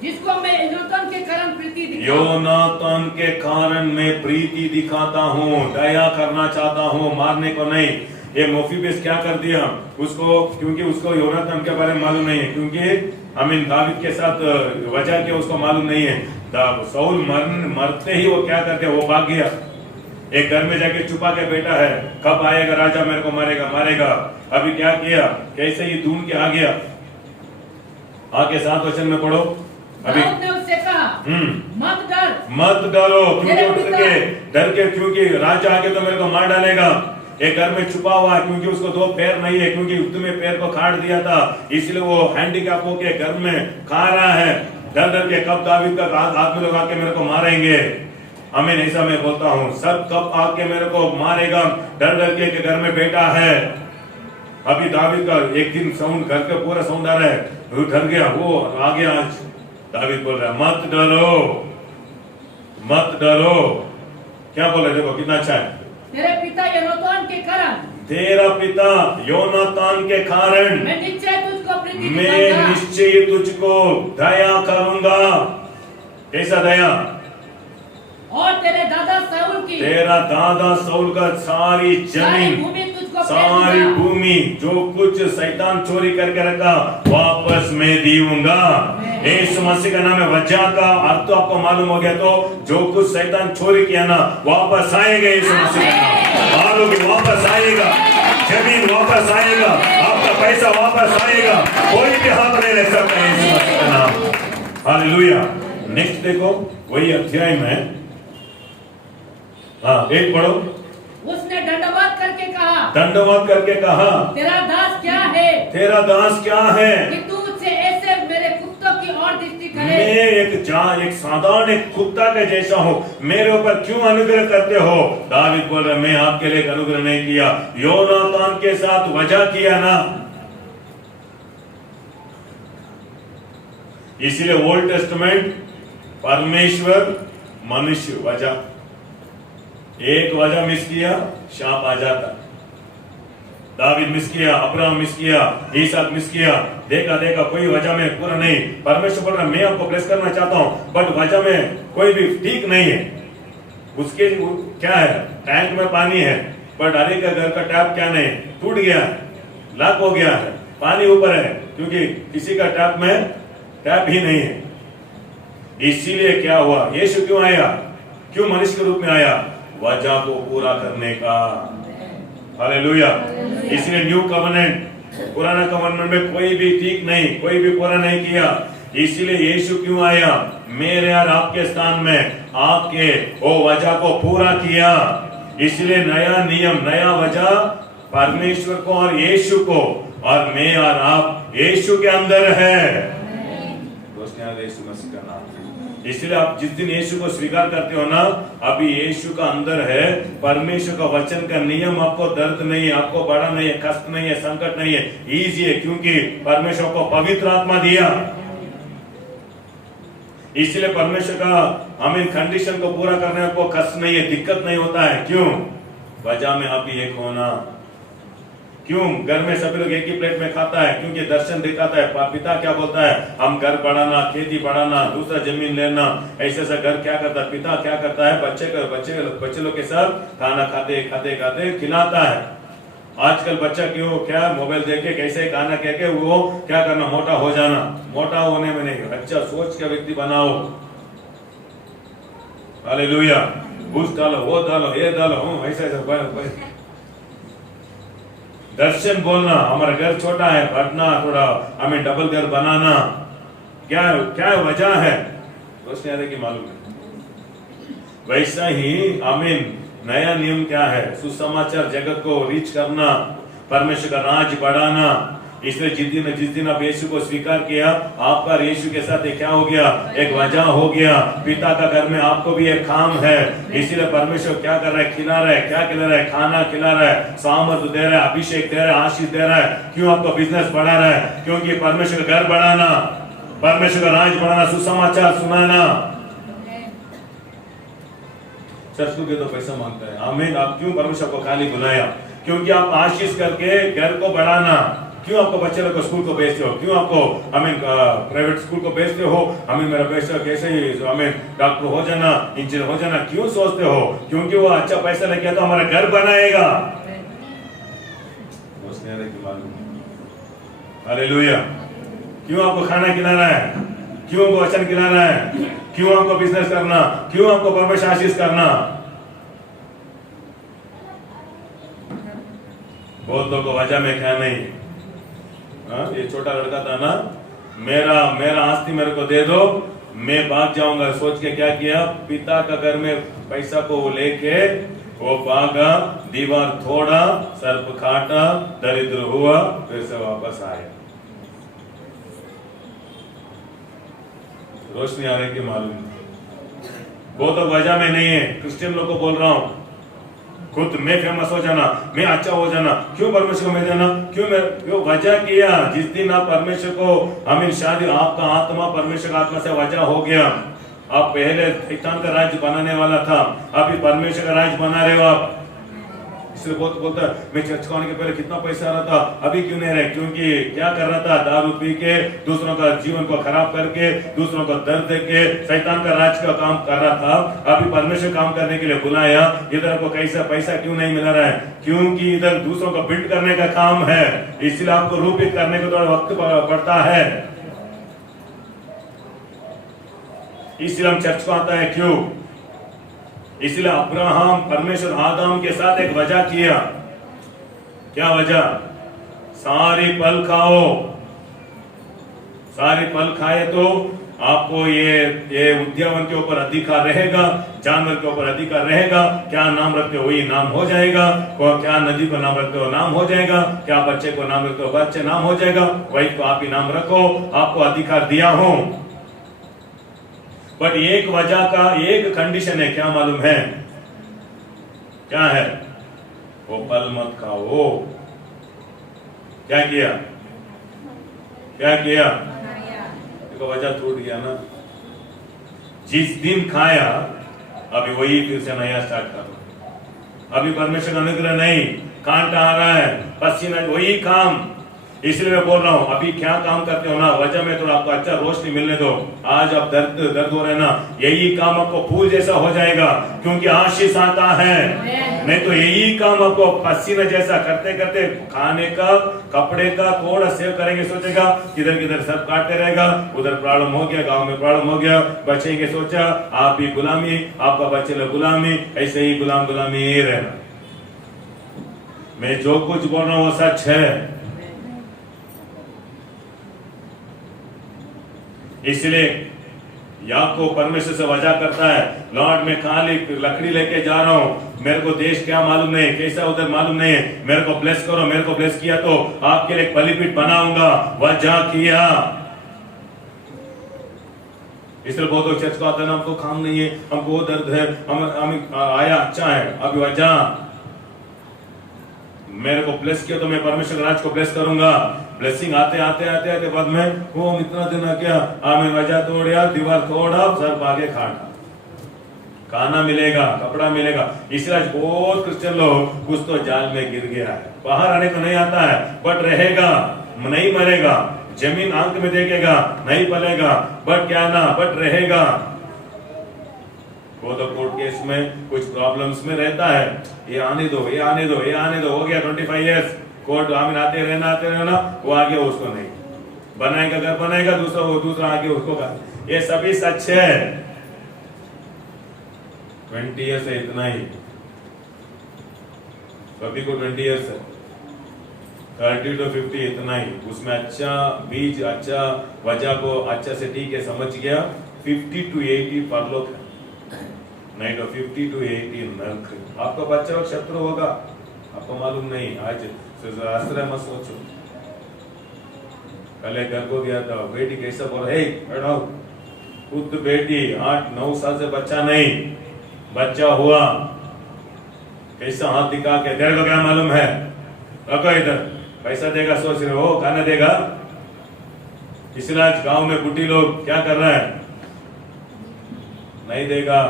जिसको मैं योनातान के कारण प्रीति दिखाऊं। योनातान के कारण मैं प्रीति दिखाता हूँ, दया करना चाहता हूँ, मारने को नहीं। ये मोफीबेस क्या कर दिया उसको, क्योंकि उसको योनातान के बारे में मालूम नहीं है, क्योंकि आमीन दावीद के साथ वजह क्या उसको मालूम नहीं है। साउल मरते ही वो क्या करते, वो भाग गया, एक घर में जाके छुपा के बैठा है, कब आएगा राजा मेरे को मारेगा। अभी क्या किया, कैसे ही ढूंढ के आ गया। आके 7 वचन में पढ़ो। अभी दाऊद ने उससे कहा, मत डरो, क्योंकि डर के क्योंकि राजा आके तो मेरे को मार डालेगा। एक घर में छुपा हुआ है, क्योंकि उसको 2 पैर नहीं है, क्योंकि युद्ध में पैर को काट दिया था, इसलिए वो हैंडीकैप होके घर में खा रहा है। डर के कब दावीद का आदमी लोग आके मेरे को मारेंगे। आमीन, ऐसा मैं बोलता हूँ, सब कब आके मेरे को मारेगा, डर के घर में बैठा है। अभी दावीद का एक दिन साउंड घर का पूरा साउंड आ रहा है, वो डर गया, वो आ गया। आज दावीद बोल रहा है, मत डरो। क्या बोल रहे, देखो कितना अच्छा है। तेरे पिता योनातान के कारण, तेरा पिता योनातान के कारण मैं निश्चय तुझको दया करूंगा। कैसा दया? और तेरे दादा साउल का सारी जमीन, सारी भूमि, जो कुछ शैतान चोरी करके रखा, वापस मैं दूंगा। यीशु मसीह का नाम है। वजह का अर्थ तो आपको मालूम हो गया, तो जो कुछ शैतान चोरी किया ना, वापस आएगा। यीशु मसीह का नाम मानोगे, वापस आएगा। जमीन वापस आएगा, आपका पैसा वापस आएगा, कोई भी हाथ नहीं ले सकता। यीशु मसीह का नाम, हालेलुया। नेक्स्ट देखो, वही अध्याय में 1 पढ़ो। उसने दंडवत करके कहा, तेरा दास क्या है कि तू मुझसे ऐसे मेरे कुत्तों की ओर दृष्टि करे? मैं एक साधारण एक कुत्ता के जैसा हूँ, मेरे ऊपर क्यों अनुग्रह करते हो? दावीद बोल रहा है, मैं आपके लिए अनुग्रह नहीं किया, योनातान के साथ वजह किया ना। इसीलिए ओल्ड टेस्टमेंट परमेश्वर मनुष्य वजह, एक वजह मिस किया शाप आ जाता। दावीद मिस किया, अब्राहम मिस किया, ईसाक मिस किया, देखा कोई वजह में पूरा नहीं। परमेश्वर बोल रहा है, मैं आपको ब्लेस करना चाहता हूं, बट वजह में कोई भी ठीक नहीं है। उसके क्या है, टैंक में पानी है, पर डाली का घर का टैप क्या नहीं, टूट गया है, लॉक हो गया है, पानी ऊपर है, क्योंकि किसी का टैप में टैप ही नहीं है। इसीलिए क्या हुआ, यीशु क्यों आया, क्यों मनुष्य के रूप में आया? वजह को पूरा करने का। हालेलुया। इसलिए न्यू कवनेंट, पुराना कवनेंट में कोई भी ठीक नहीं, कोई भी पूरा नहीं किया। इसीलिए यीशु क्यों आया, मेरे और आपके स्थान में आपके वो वजह को पूरा किया। इसलिए नया नियम, नया वजह परमेश्वर को और यीशु को और मैं और आप यीशु के अंदर है। दोस्त याद यीशु मसीह का नाम। इसलिए आप जिस दिन यीशु को स्वीकार करते हो ना, अभी यीशु का अंदर है। परमेश्वर का वचन का नियम आपको दर्द नहीं है, आपको बड़ा नहीं है, कष्ट नहीं है, संकट नहीं है, ईजी है, क्योंकि परमेश्वर को पवित्र आत्मा दिया। इसलिए परमेश्वर का हमें कंडीशन को पूरा करने को कष्ट नहीं है, दिक्कत नहीं होता है। क्यों? वजह में आप एक होना। क्यों? घर में सभी लोग एक ही प्लेट में खाता है, क्योंकि दर्शन दिखाता है। पिता क्या बोलता है? हम घर बढ़ाना, खेती बढ़ाना, दूसरा जमीन लेना, ऐसे ऐसा घर क्या करता है? पिता क्या करता है? बच्चे लोग के साथ खाना खाते खाते खाते खिलाता है। आजकल बच्चा क्यों क्या मोबाइल देख के कैसे खाना कह के वो क्या करना? मोटा हो जाना। मोटा होने में नहीं, अच्छा सोच का व्यक्ति बनाओ। हालेलुया। घूस डालो, वो डालो, ये डालो, ऐसा ऐसा दर्शन बोलना। हमारा घर छोटा है, बढ़ना थोड़ा, हमें डबल घर बनाना। क्या क्या वजह है? दोस्त याद है कि मालूम है? वैसा ही आमीन। नया नियम क्या है? सुसमाचार जगत को रीच करना, परमेश्वर का राज बढ़ाना। इसलिए जिस दिन आप यीशु को स्वीकार किया, आपका यीशु के साथ क्या हो गया? एक वजह हो गया। पिता का घर में आपको भी एक काम है। इसीलिए परमेश्वर क्या कर रहा है? खिला रहा है। क्या खिला रहा है? खाना खिला रहा है, सामर्थ दे रहा है, अभिषेक दे रहा है, आशीष दे रहा है। क्यों? आपको बिजनेस बढ़ा रहा है, क्योंकि परमेश्वर का घर बढ़ाना, परमेश्वर का राज बढ़ाना, सुसमाचार सुनाना। चर्च को तो पैसा मांगता है, आमीन। आप क्यों परमेश्वर को खाली बुलाया? क्योंकि आप आशीष करके घर को बढ़ाना। क्यों आपको बच्चे लोग को स्कूल को भेजते हो? क्यों आपको प्राइवेट स्कूल को भेजते हो? मेरा बेटा कैसे डॉक्टर हो जाना, इंजीनियर हो जाना, क्यों सोचते हो? क्योंकि वो अच्छा पैसा लेके तो हमारा घर बनाएगा। हालेलुया। क्यों आपको खाना खिला रहा है? क्यों आपको वचन खिला रहा है? क्यों आपको बिजनेस करना? क्यों आपको परमेश्वर आशीष करना? बहुत लोगों को वजह में क्या नहीं। ये छोटा लड़का था ना, मेरा आस्ती मेरे को दे दो, मैं भाग जाऊंगा। सोच के क्या किया? पिता का घर में पैसा को लेके वो भागा, दीवार तोड़ा, सर्प काटा, दरिद्र हुआ, फिर से वापस आया। रोशनी आ रही कि मालूम? वो तो वजह में नहीं है। क्रिश्चियन लोग को बोल रहा हूं, खुद मैं फेमस हो जाना, मैं अच्छा हो जाना, क्यों परमेश्वर को मिल जाना? क्यों वजह किया? जिस दिन आप परमेश्वर को हमें शादी, आपका आत्मा परमेश्वर का आत्मा से वजह हो गया। आप पहले शैतान का राज्य बनाने वाला था, अभी परमेश्वर का राज्य बना रहे हो आप। इसलिए बहुत बोलता है, मैं चर्च को आने के पहले कितना पैसा आ रहा था, अभी क्यों नहीं रहे? क्योंकि क्या कर रहा था? दारू पी के, दूसरों का जीवन को खराब करके, दूसरों को दर्द देके, शैतान का राज का काम कर रहा था। अभी परमेश्वर काम करने के लिए बुलाया, इधर आपको कैसा पैसा क्यों नहीं मिल रहा है? क्योंकि इधर दूसरों को बिल्ड करने का काम है, इसलिए आपको रूपित करने को थोड़ा वक्त पड़ता है। इसलिए हम चर्च को आता है। क्यों? इसलिए अब्राहम परमेश्वर आदम के साथ एक वजह किया। क्या वजह? सारी फल खाओ। सारे फल खाए तो आपको ये उद्यान के ऊपर अधिकार रहेगा, जानवर के ऊपर अधिकार रहेगा। क्या नाम रखते हो वही नाम हो जाएगा, क्या नदी को नाम रखते हो नाम हो जाएगा, क्या बच्चे को नाम रखते हो बच्चे नाम हो जाएगा। वही तो आप ही नाम रखो, आपको अधिकार दिया हो। बट एक वजह का एक कंडीशन है, क्या मालूम है? क्या है? वो फल मत खाओ। क्या किया? क्या किया? देखो वजह टूट गया ना। जिस दिन खाया, अभी वही फिर से नया स्टार्ट करो। अभी परमेश्वर का अनुग्रह नहीं, कांटा आ रहा है, पसीना, वही काम। इसलिए मैं बोल रहा हूं, अभी क्या काम करते हो ना, वजह में थोड़ा आपको अच्छा रोशनी मिलने दो। आज आप दर्द हो रहे ना, यही काम आपको फूल जैसा हो जाएगा, क्योंकि आशीष आता है। नहीं तो यही काम आपको पसीना जैसा करते करते, खाने का, कपड़े का थोड़ा सेव करेंगे, सोचेगा किधर किधर सब काटते रहेगा, उधर प्रॉब्लम हो गया, गांव में प्रॉब्लम हो गया, बचेंगे सोचा आप भी गुलामी, आपका बच्चे लोग गुलामी, ऐसे ही गुलामी ही रहना। मैं जो कुछ बोल रहा हूं वो सच है। इसलिए याकूब परमेश्वर से वजह करता है, लॉर्ड मैं खाली लकड़ी लेके जा रहा हूँ, मेरे को देश क्या मालूम नहीं, कैसा उधर मालूम नहीं है, मेरे को ब्लेस करो, मेरे को ब्लेस किया तो आपके लिए एक बलिपीठ बनाऊंगा, वजह किया। इसलिए बहुत लोग चर्च को आते हैं, हमको काम नहीं है, हमको वो दर्द है, हम आया अच्छा है, अभी वजह मेरे को ब्लेस किया तो मैं परमेश्वर के राज को ब्लेस करूंगा। ब्लेसिंग आते आते आते आते बाद में वो इतना दिन क्या आमिर वजह तोड़िया, दीवार तोड़ा, सर आगे खाटा, खाना मिलेगा, कपड़ा मिलेगा। इसलिए आज बहुत क्रिश्चियन लोग कुछ तो जाल में गिर गया है, बाहर आने को नहीं आता है, बट रहेगा, नहीं मरेगा, जमीन आंख में देखेगा, नहीं पलेगा, बट क्या ना, बट रहेगा। वो तो कोर्ट केस में कुछ प्रॉब्लम्स में रहता है, ये आने दो, ये आने दो, ये आने दो, हो गया 25 इयर्स कोर्ट आमिर आते रहना, वो आगे उसको नहीं बनाएगा, घर बनाएगा, दूसरा आगे उसको कर। ये सभी सच है। 20 इयर्स है, इतना ही सभी को 20 इयर्स है, 30 to 50 इतना ही, उसमें अच्छा बीज, अच्छा वजह को अच्छा से ठीक है समझ गया। 50 to 80 परलोक है, नहीं तो 50 to 80 नरक। आपका बच्चा और शत्रु होगा, आपको मालूम नहीं, आज आश्रय मत सोचो। कल घर को गया था, बेटी कैसा बोला, हे बैठाओ, खुद बेटी 8-9 साल से बच्चा नहीं, बच्चा हुआ, कैसा हाथ दिखा के, तेरे को क्या मालूम है, रखो इधर, पैसा देगा सोच रहे हो, खाना देगा। इसलिए आज गांव में बुढ़ी लोग क्या कर रहे हैं, नहीं देगा,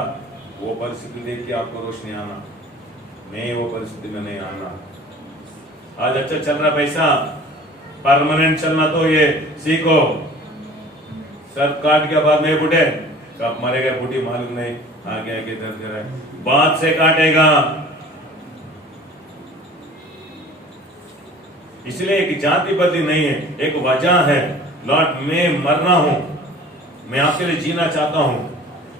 वो परिस्थिति देख के आपको रोशनी आना, नहीं वो परिस्थिति में नहीं आना। आज अच्छा चल रहा पैसा, परमानेंट चलना तो ये सीखो। सर काट के बाद में बुढ़े कब मरेगा, बुढ़ी मालूम नहीं, आगे आगे दर्द है, बात से काटेगा। इसलिए एक जाति बदली नहीं है, एक वजह है, लॉर्ड मैं मरना हूं, मैं आपके लिए जीना चाहता हूं।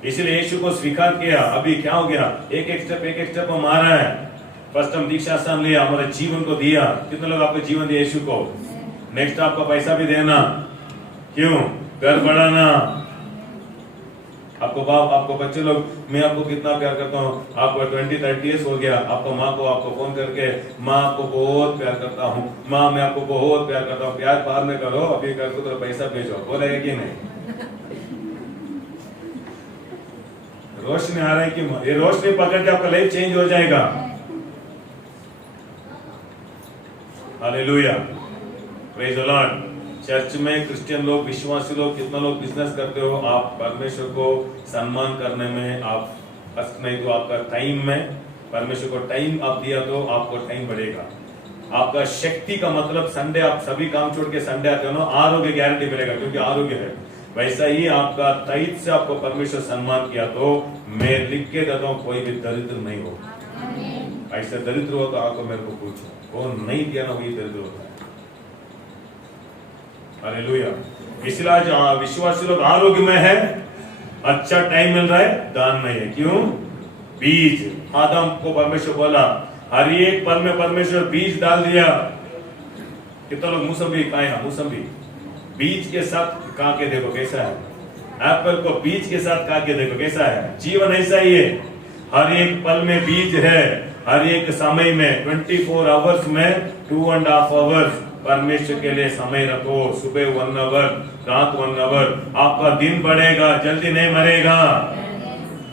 इसलिए यीशु को स्वीकार किया। अभी क्या हो गया, एक एक स्टेप मारा है। फर्स्ट हम दीक्षा स्थान लिया, हमारे जीवन को दिया। कितने लोग आपको जीवन दिया यीशु को? नेक्स्ट आपका पैसा भी देना, क्यों, घर बढ़ाना। आपको बाप, आपको बच्चे लोग, मैं आपको कितना प्यार करता हूँ, आपको 20-30 इयर्स हो गया, आपको माँ को आपको फोन करके, माँ आपको बहुत प्यार करता हूँ, माँ मैं आपको बहुत प्यार करता हूँ, प्यार बाद में करो, अभी घर को तो पैसा भेजो, बोलेगा कि नहीं? रोशनी आ रहा है कि ये रोशनी पकड़ के आपका लाइफ चेंज हो जाएगा। Hallelujah, praise the Lord. Church में क्रिश्चियन लोग, विश्वासी लोग, कितना लोग बिजनेस करते हो, आप परमेश्वर को सम्मान करने में, आप नहीं तो आपका टाइम में, परमेश्वर को टाइम आप दिया तो आपको टाइम बढ़ेगा। आपका शक्ति का मतलब संडे आप सभी काम छोड़ के संडे आते हो ना, आरोग्य गारंटी मिलेगा, क्योंकि आरोग्य है। वैसा ही आपका तैत से आपको परमेश्वर सम्मान किया तो मैं लिख के देता हूँ, कोई भी दरिद्र नहीं हो। ऐसा दरिद्र हो तो आपको मेरे को पूछो, कौन नहीं दिया ना वही दरिद्र होता है। हालेलुया। इसलिए आज विश्वासी लोग आरोग्य में है, अच्छा टाइम मिल रहा है, दान नहीं है, क्यों? बीज आदम को परमेश्वर बोला, हर एक पल में परमेश्वर बीज डाल दिया। कितना लोग मौसमी खाए, मौसमी बीज के साथ खा के देखो कैसा है, एप्पल को बीज के साथ खा के देखो कैसा है। जीवन ऐसा ही है, हर एक पल में बीज है, हर एक समय में 24 आवर्स में 2.5 आवर्स परमेश्वर के लिए समय रखो। सुबह 1 आवर, रात 1 आवर, आपका दिन बढ़ेगा, जल्दी नहीं मरेगा।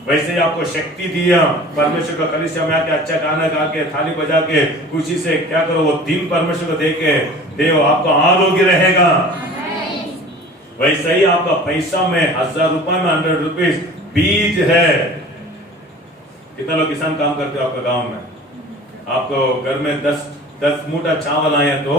वैसे ही आपको शक्ति दिया परमेश्वर का, कलीसिया में आके अच्छा गाना गा के, थाली बजा के, खुशी से क्या करो, वो दिन परमेश्वर को दे के देव, आपका आरोग्य रहेगा। वैसे ही आपका पैसा में 1000 रुपए में 100 रुपीज बीज है। कितना लोग किसान काम करते हो आपका गांव में? आपको घर में 10 मूठा चावल आए तो,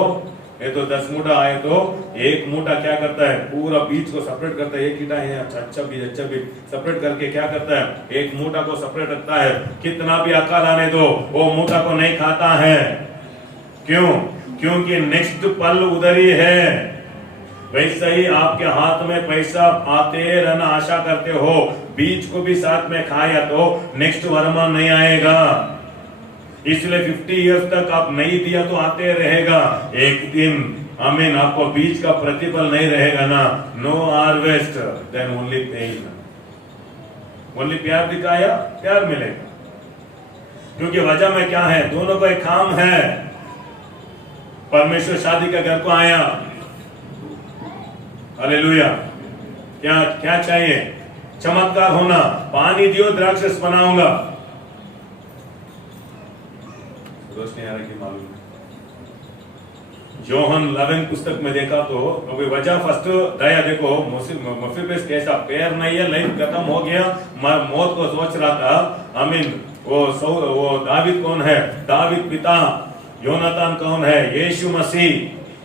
ये तो 10 मूठा आए तो एक मूठा क्या करता है, पूरा बीज को सेपरेट करता है। एक ईटा है अच्छा बीज सेपरेट करके क्या करता है, एक मूठा को सेपरेट रखता है। कितना भी अकाल आने दो, वो मूठा को नहीं खाता है, क्यों? क्योंकि नेक्स्ट पल उधर ही है। वैसे ही आपके हाथ में पैसा आते रहना आशा करते हो, बीज को भी साथ में खाया तो नेक्स्ट वर्मा नहीं आएगा। इसलिए 50 इयर्स तक आप नहीं दिया तो आते रहेगा, एक दिन आमीन आपको बीज का प्रतिफल नहीं रहेगा ना। No harvest then only pain. Only प्यार दिखाया, प्यार मिलेगा। क्योंकि वजह में क्या है, दोनों का एक काम है। परमेश्वर शादी का घर को आया, हालेलुया। क्या क्या चाहिए? चमत्कार होना, पानी दियो द्राक्षरस बनाऊंगा। रोशनी आ रही मालूम है। जोहन 11 पुस्तक में देखा तो अभी वजह फर्स्ट दया देखो, मुफिबेस कैसा पैर नहीं है, लाइफ खत्म हो गया, मौत को सोच रहा था। आमीन। वो दाविद कौन है? दाविद पिता। योनातान कौन है? यीशु मसीह।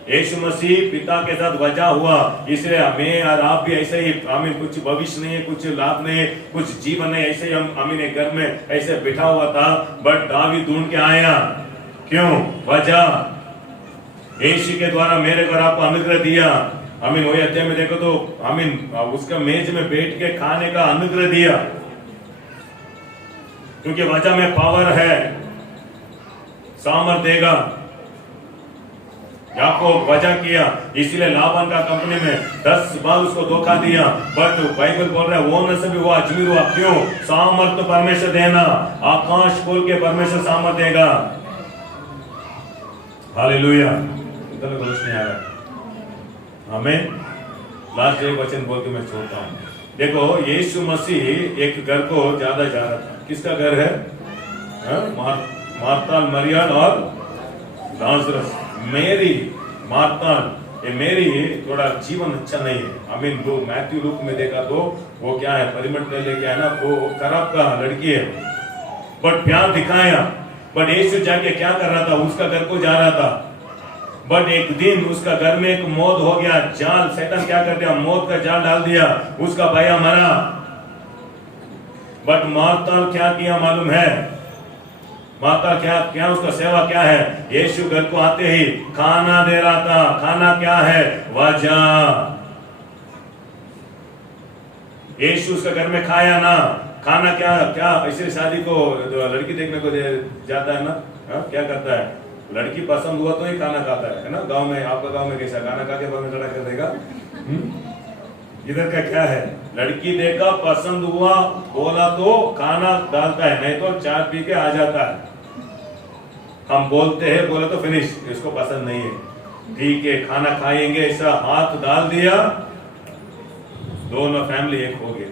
यीशु मसीह पिता के साथ वजह हुआ, इसलिए मैं और आप भी ऐसे ही, आमीन, कुछ भविष्य नहीं है, कुछ लाभ नहीं है, कुछ जीवन नहीं, ऐसे ही हम, आमीन, एक घर में ऐसे बैठा हुआ था, बट दाविद ढूंढ के आया। क्यों? वजह यीशु के द्वारा मेरे को आपको अनुग्रह दिया। आमीन। वही अध्याय में देखो तो, आमीन, उसका मेज में बैठ के खाने का अनुग्रह दिया, क्योंकि वजह में पावर है, सामर्थ देगा। याकूब वजह किया, इसलिए लाबान का कंपनी में 10 बार उसको धोखा दिया, बट बाइबल बोल रहा है वो न सभी वो अजमीर हुआ। क्यों? सामर्थ परमेश्वर देना, आकाश खोल के परमेश्वर सामर्थ देगा। हालेलुया। इतना कुछ नहीं आ रहा। हमें लास्ट एक वचन बोल के मैं छोड़ता हूँ। देखो, यीशु मसीह एक घर को ज्यादा जा रहा था। किसका घर है? मार्ताल, मरियम और लाजरस। मेरी, मार्ताल, ये मेरी थोड़ा जीवन अच्छा नहीं है। आमीन। वो मैथ्यू लूक में देखा तो वो क्या है, परिमल लेके आया ना, वो खराब का लड़की है, बट प्यार दिखाया। बट यीशु जाके क्या कर रहा था? उसका घर को जा रहा था, बट एक दिन उसका घर में एक मौत हो गया। जाल, शैतान क्या कर दिया? मौत का जाल डाल दिया, उसका भाया मरा। बट मार्ताल क्या किया मालूम है? माता क्या उसका सेवा क्या है? यीशु घर को आते ही खाना दे रहा था। खाना क्या है? वजह। यीशु उसका घर में खाया ना, खाना क्या क्या ऐसे शादी को लड़की देखने को जाता है ना, क्या करता है? लड़की पसंद हुआ तो ही खाना खाता है ना। गांव में, आपका गांव में कैसा? खाना खा के बाद में खड़ा कर देगा। इधर का क्या है? लड़की देखा, पसंद हुआ, बोला तो खाना डालता है, नहीं तो चाय पी के आ जाता है। हम बोलते हैं, बोले तो फिनिश, इसको पसंद नहीं है, ठीक है, खाना खाएंगे, ऐसा हाथ डाल दिया, दोनों फैमिली एक हो गए।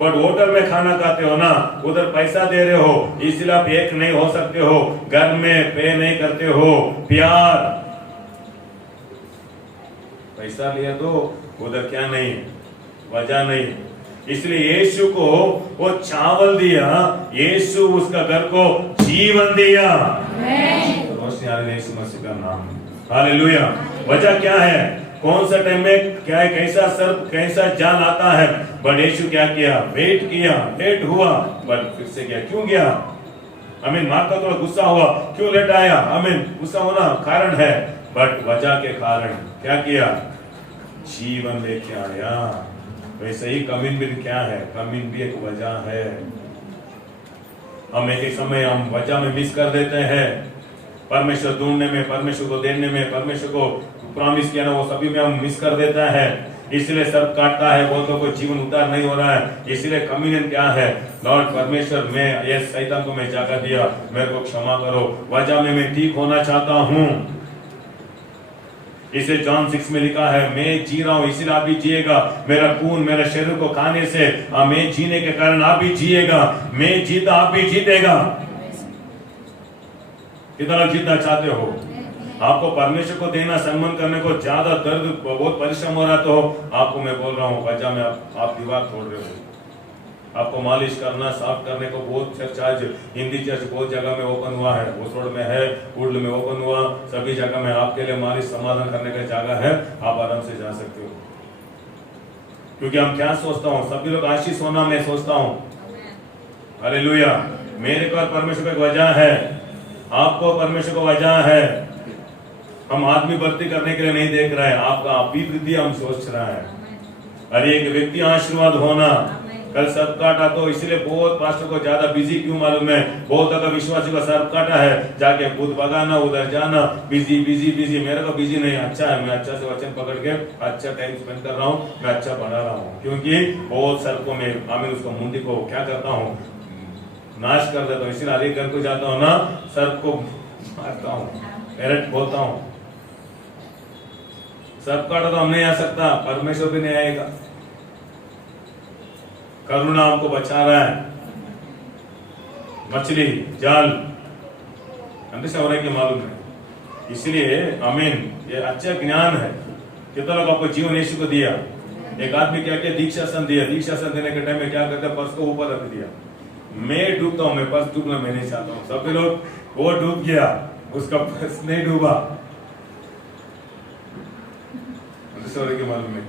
बट होटल में खाना खाते हो ना, उधर पैसा दे रहे हो, इसलिए आप एक नहीं हो सकते हो। घर में पे नहीं करते हो, प्यार, पैसा लिया तो उधर क्या नहीं, वजह नहीं। इसलिए यीशु को वो चावल दिया, यीशु उसका घर को जीवन दिया। रोशनी आ रही है यीशु मसीह का नाम। हालेलुया। वजह क्या है? कौन सा टाइम में क्या है, कैसा सर्प, कैसा जाल आता है, बट यीशु क्या किया? वेट किया, लेट हुआ, बट फिर से क्या, क्यों गया? आमीन। मार्था थोड़ा गुस्सा हुआ, क्यों लेट आया? आमीन। गुस्सा होना कारण है, बट वजह के कारण क्या किया? जीवन लेके आया। वैसे ही कमीन भी क्या है? कमीन भी एक वजह है। हम एक समय हम वजह में मिस कर देते हैं। परमेश्वर ढूंढने में, परमेश्वर को देने में, परमेश्वर को प्रॉमिस किया ना, वो सभी में हम मिस कर देता है। इसलिए सब काटता है, बोलते को जीवन उतार नहीं हो रहा है। इसलिए कम्युनियन क्या है? लॉर्ड परमेश्वर, मैं ये शैतान को मैं जागा दिया, मेरे को क्षमा करो, वजह में मैं ठीक होना चाहता हूँ। इसे जॉन 6 में लिखा है, मैं जी रहा हूं इसलिए आप भी जिएगा। मेरा खून, मेरा शरीर को खाने से मैं जीने के कारण आप भी जिएगा। मैं जीता, आप भी जीतेगा। कितना जीतना चाहते हो? आपको परमेश्वर को देना, सम्मान करने को ज्यादा दर्द, बहुत परिश्रम हो रहा, तो आपको मैं बोल रहा हूँ, वजह में आप दीवार तोड़ रहे हो। आपको मालिश करना, साफ करने को बहुत चर्च, आज हिंदी चर्च बहुत जगह में ओपन हुआ है, ओसरोड में है, उर्ल में ओपन हुआ, सभी जगह में आपके लिए मालिश, समाधान करने का जगह है, आप आराम से जा सकते हो। क्योंकि हम क्या सोचता हूँ, सभी लोग आशीष होना मैं सोचता हूँ। हालेलुया। मेरे को परमेश्वर को वजह है, आपको परमेश्वर को वजह है। हम आदमी भर्ती करने के लिए नहीं देख रहे हैं, आपका अभिवृद्धि हम सोच रहा है। हर एक व्यक्ति आशीर्वाद होना, कल सर्प काटा तो इसलिए बहुत पास्टर को ज्यादा बिजी क्यों मालूम है? बहुत अगर विश्वासी को सर्प काटा है, जाके भूत भगाना, उधर जाना, बिजी बिजी बिजी। मेरे को बिजी नहीं, अच्छा है, मैं अच्छा से वचन पकड़ के अच्छा टाइम स्पेंड कर रहा हूँ, मैं अच्छा पढ़ा रहा हूँ, क्योंकि बहुत सर्पों में आमिर उसको मुंडी को क्या करता हूँ, नाश कर देता हूँ। इसलिए हर एक घर को जाता हूँ ना, सर्प को मारता हूँ, डायरेक्ट बोलता हूँ। सर्प काटा तो हम नहीं आ सकता, परमेश्वर भी नहीं आएगा। करुणा हमको बचा रहा है। मछली जाल अंदर हो रहा है कि मालूम है, इसलिए आमीन, ये अच्छा ज्ञान है। कितना लोग आपको जीवन यीशु को दिया। एक आदमी क्या क्या दीक्षासन दिया, दीक्षासन देने के टाइम में क्या करता है, पर्स को ऊपर रख दिया। मैं डूबता हूं, मैं पर्स डूबना मैं नहीं चाहता हूँ। सभी लोग, वो डूब गया, उसका पर्स नहीं डूबा। के मालूम है,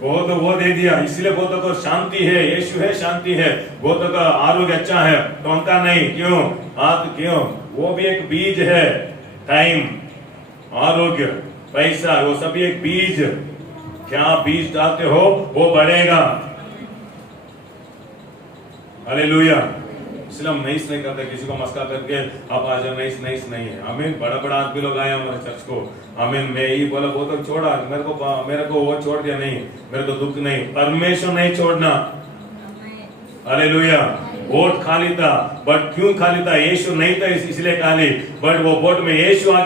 वो दे दिया। इसलिए बहुतों को शांति है, यीशु है शांति है। बहुतों का आरोग्य अच्छा है, तो उनका नहीं, क्यों? हाथ क्यों? वो भी एक बीज है। टाइम, आरोग्य, पैसा, वो सभी एक बीज। क्या बीज डालते हो वो बढ़ेगा। हालेलुया। इसलिए हम नहीं करते किसी को मस्का करके आप आ जाओ, नहीं है। हमें बड़ा बड़ा आदमी लोग आए हमारे चर्च को, हमें मैं ही बोला वो तो छोड़ा, मेरे को वो छोड़ दिया, नहीं मेरे को दुख नहीं, परमेश्वर नहीं छोड़ना। हालेलुया। बोट खाली था, बट क्यों खाली था? यीशु नहीं था इसलिए खाली, बट वो बोट में यीशु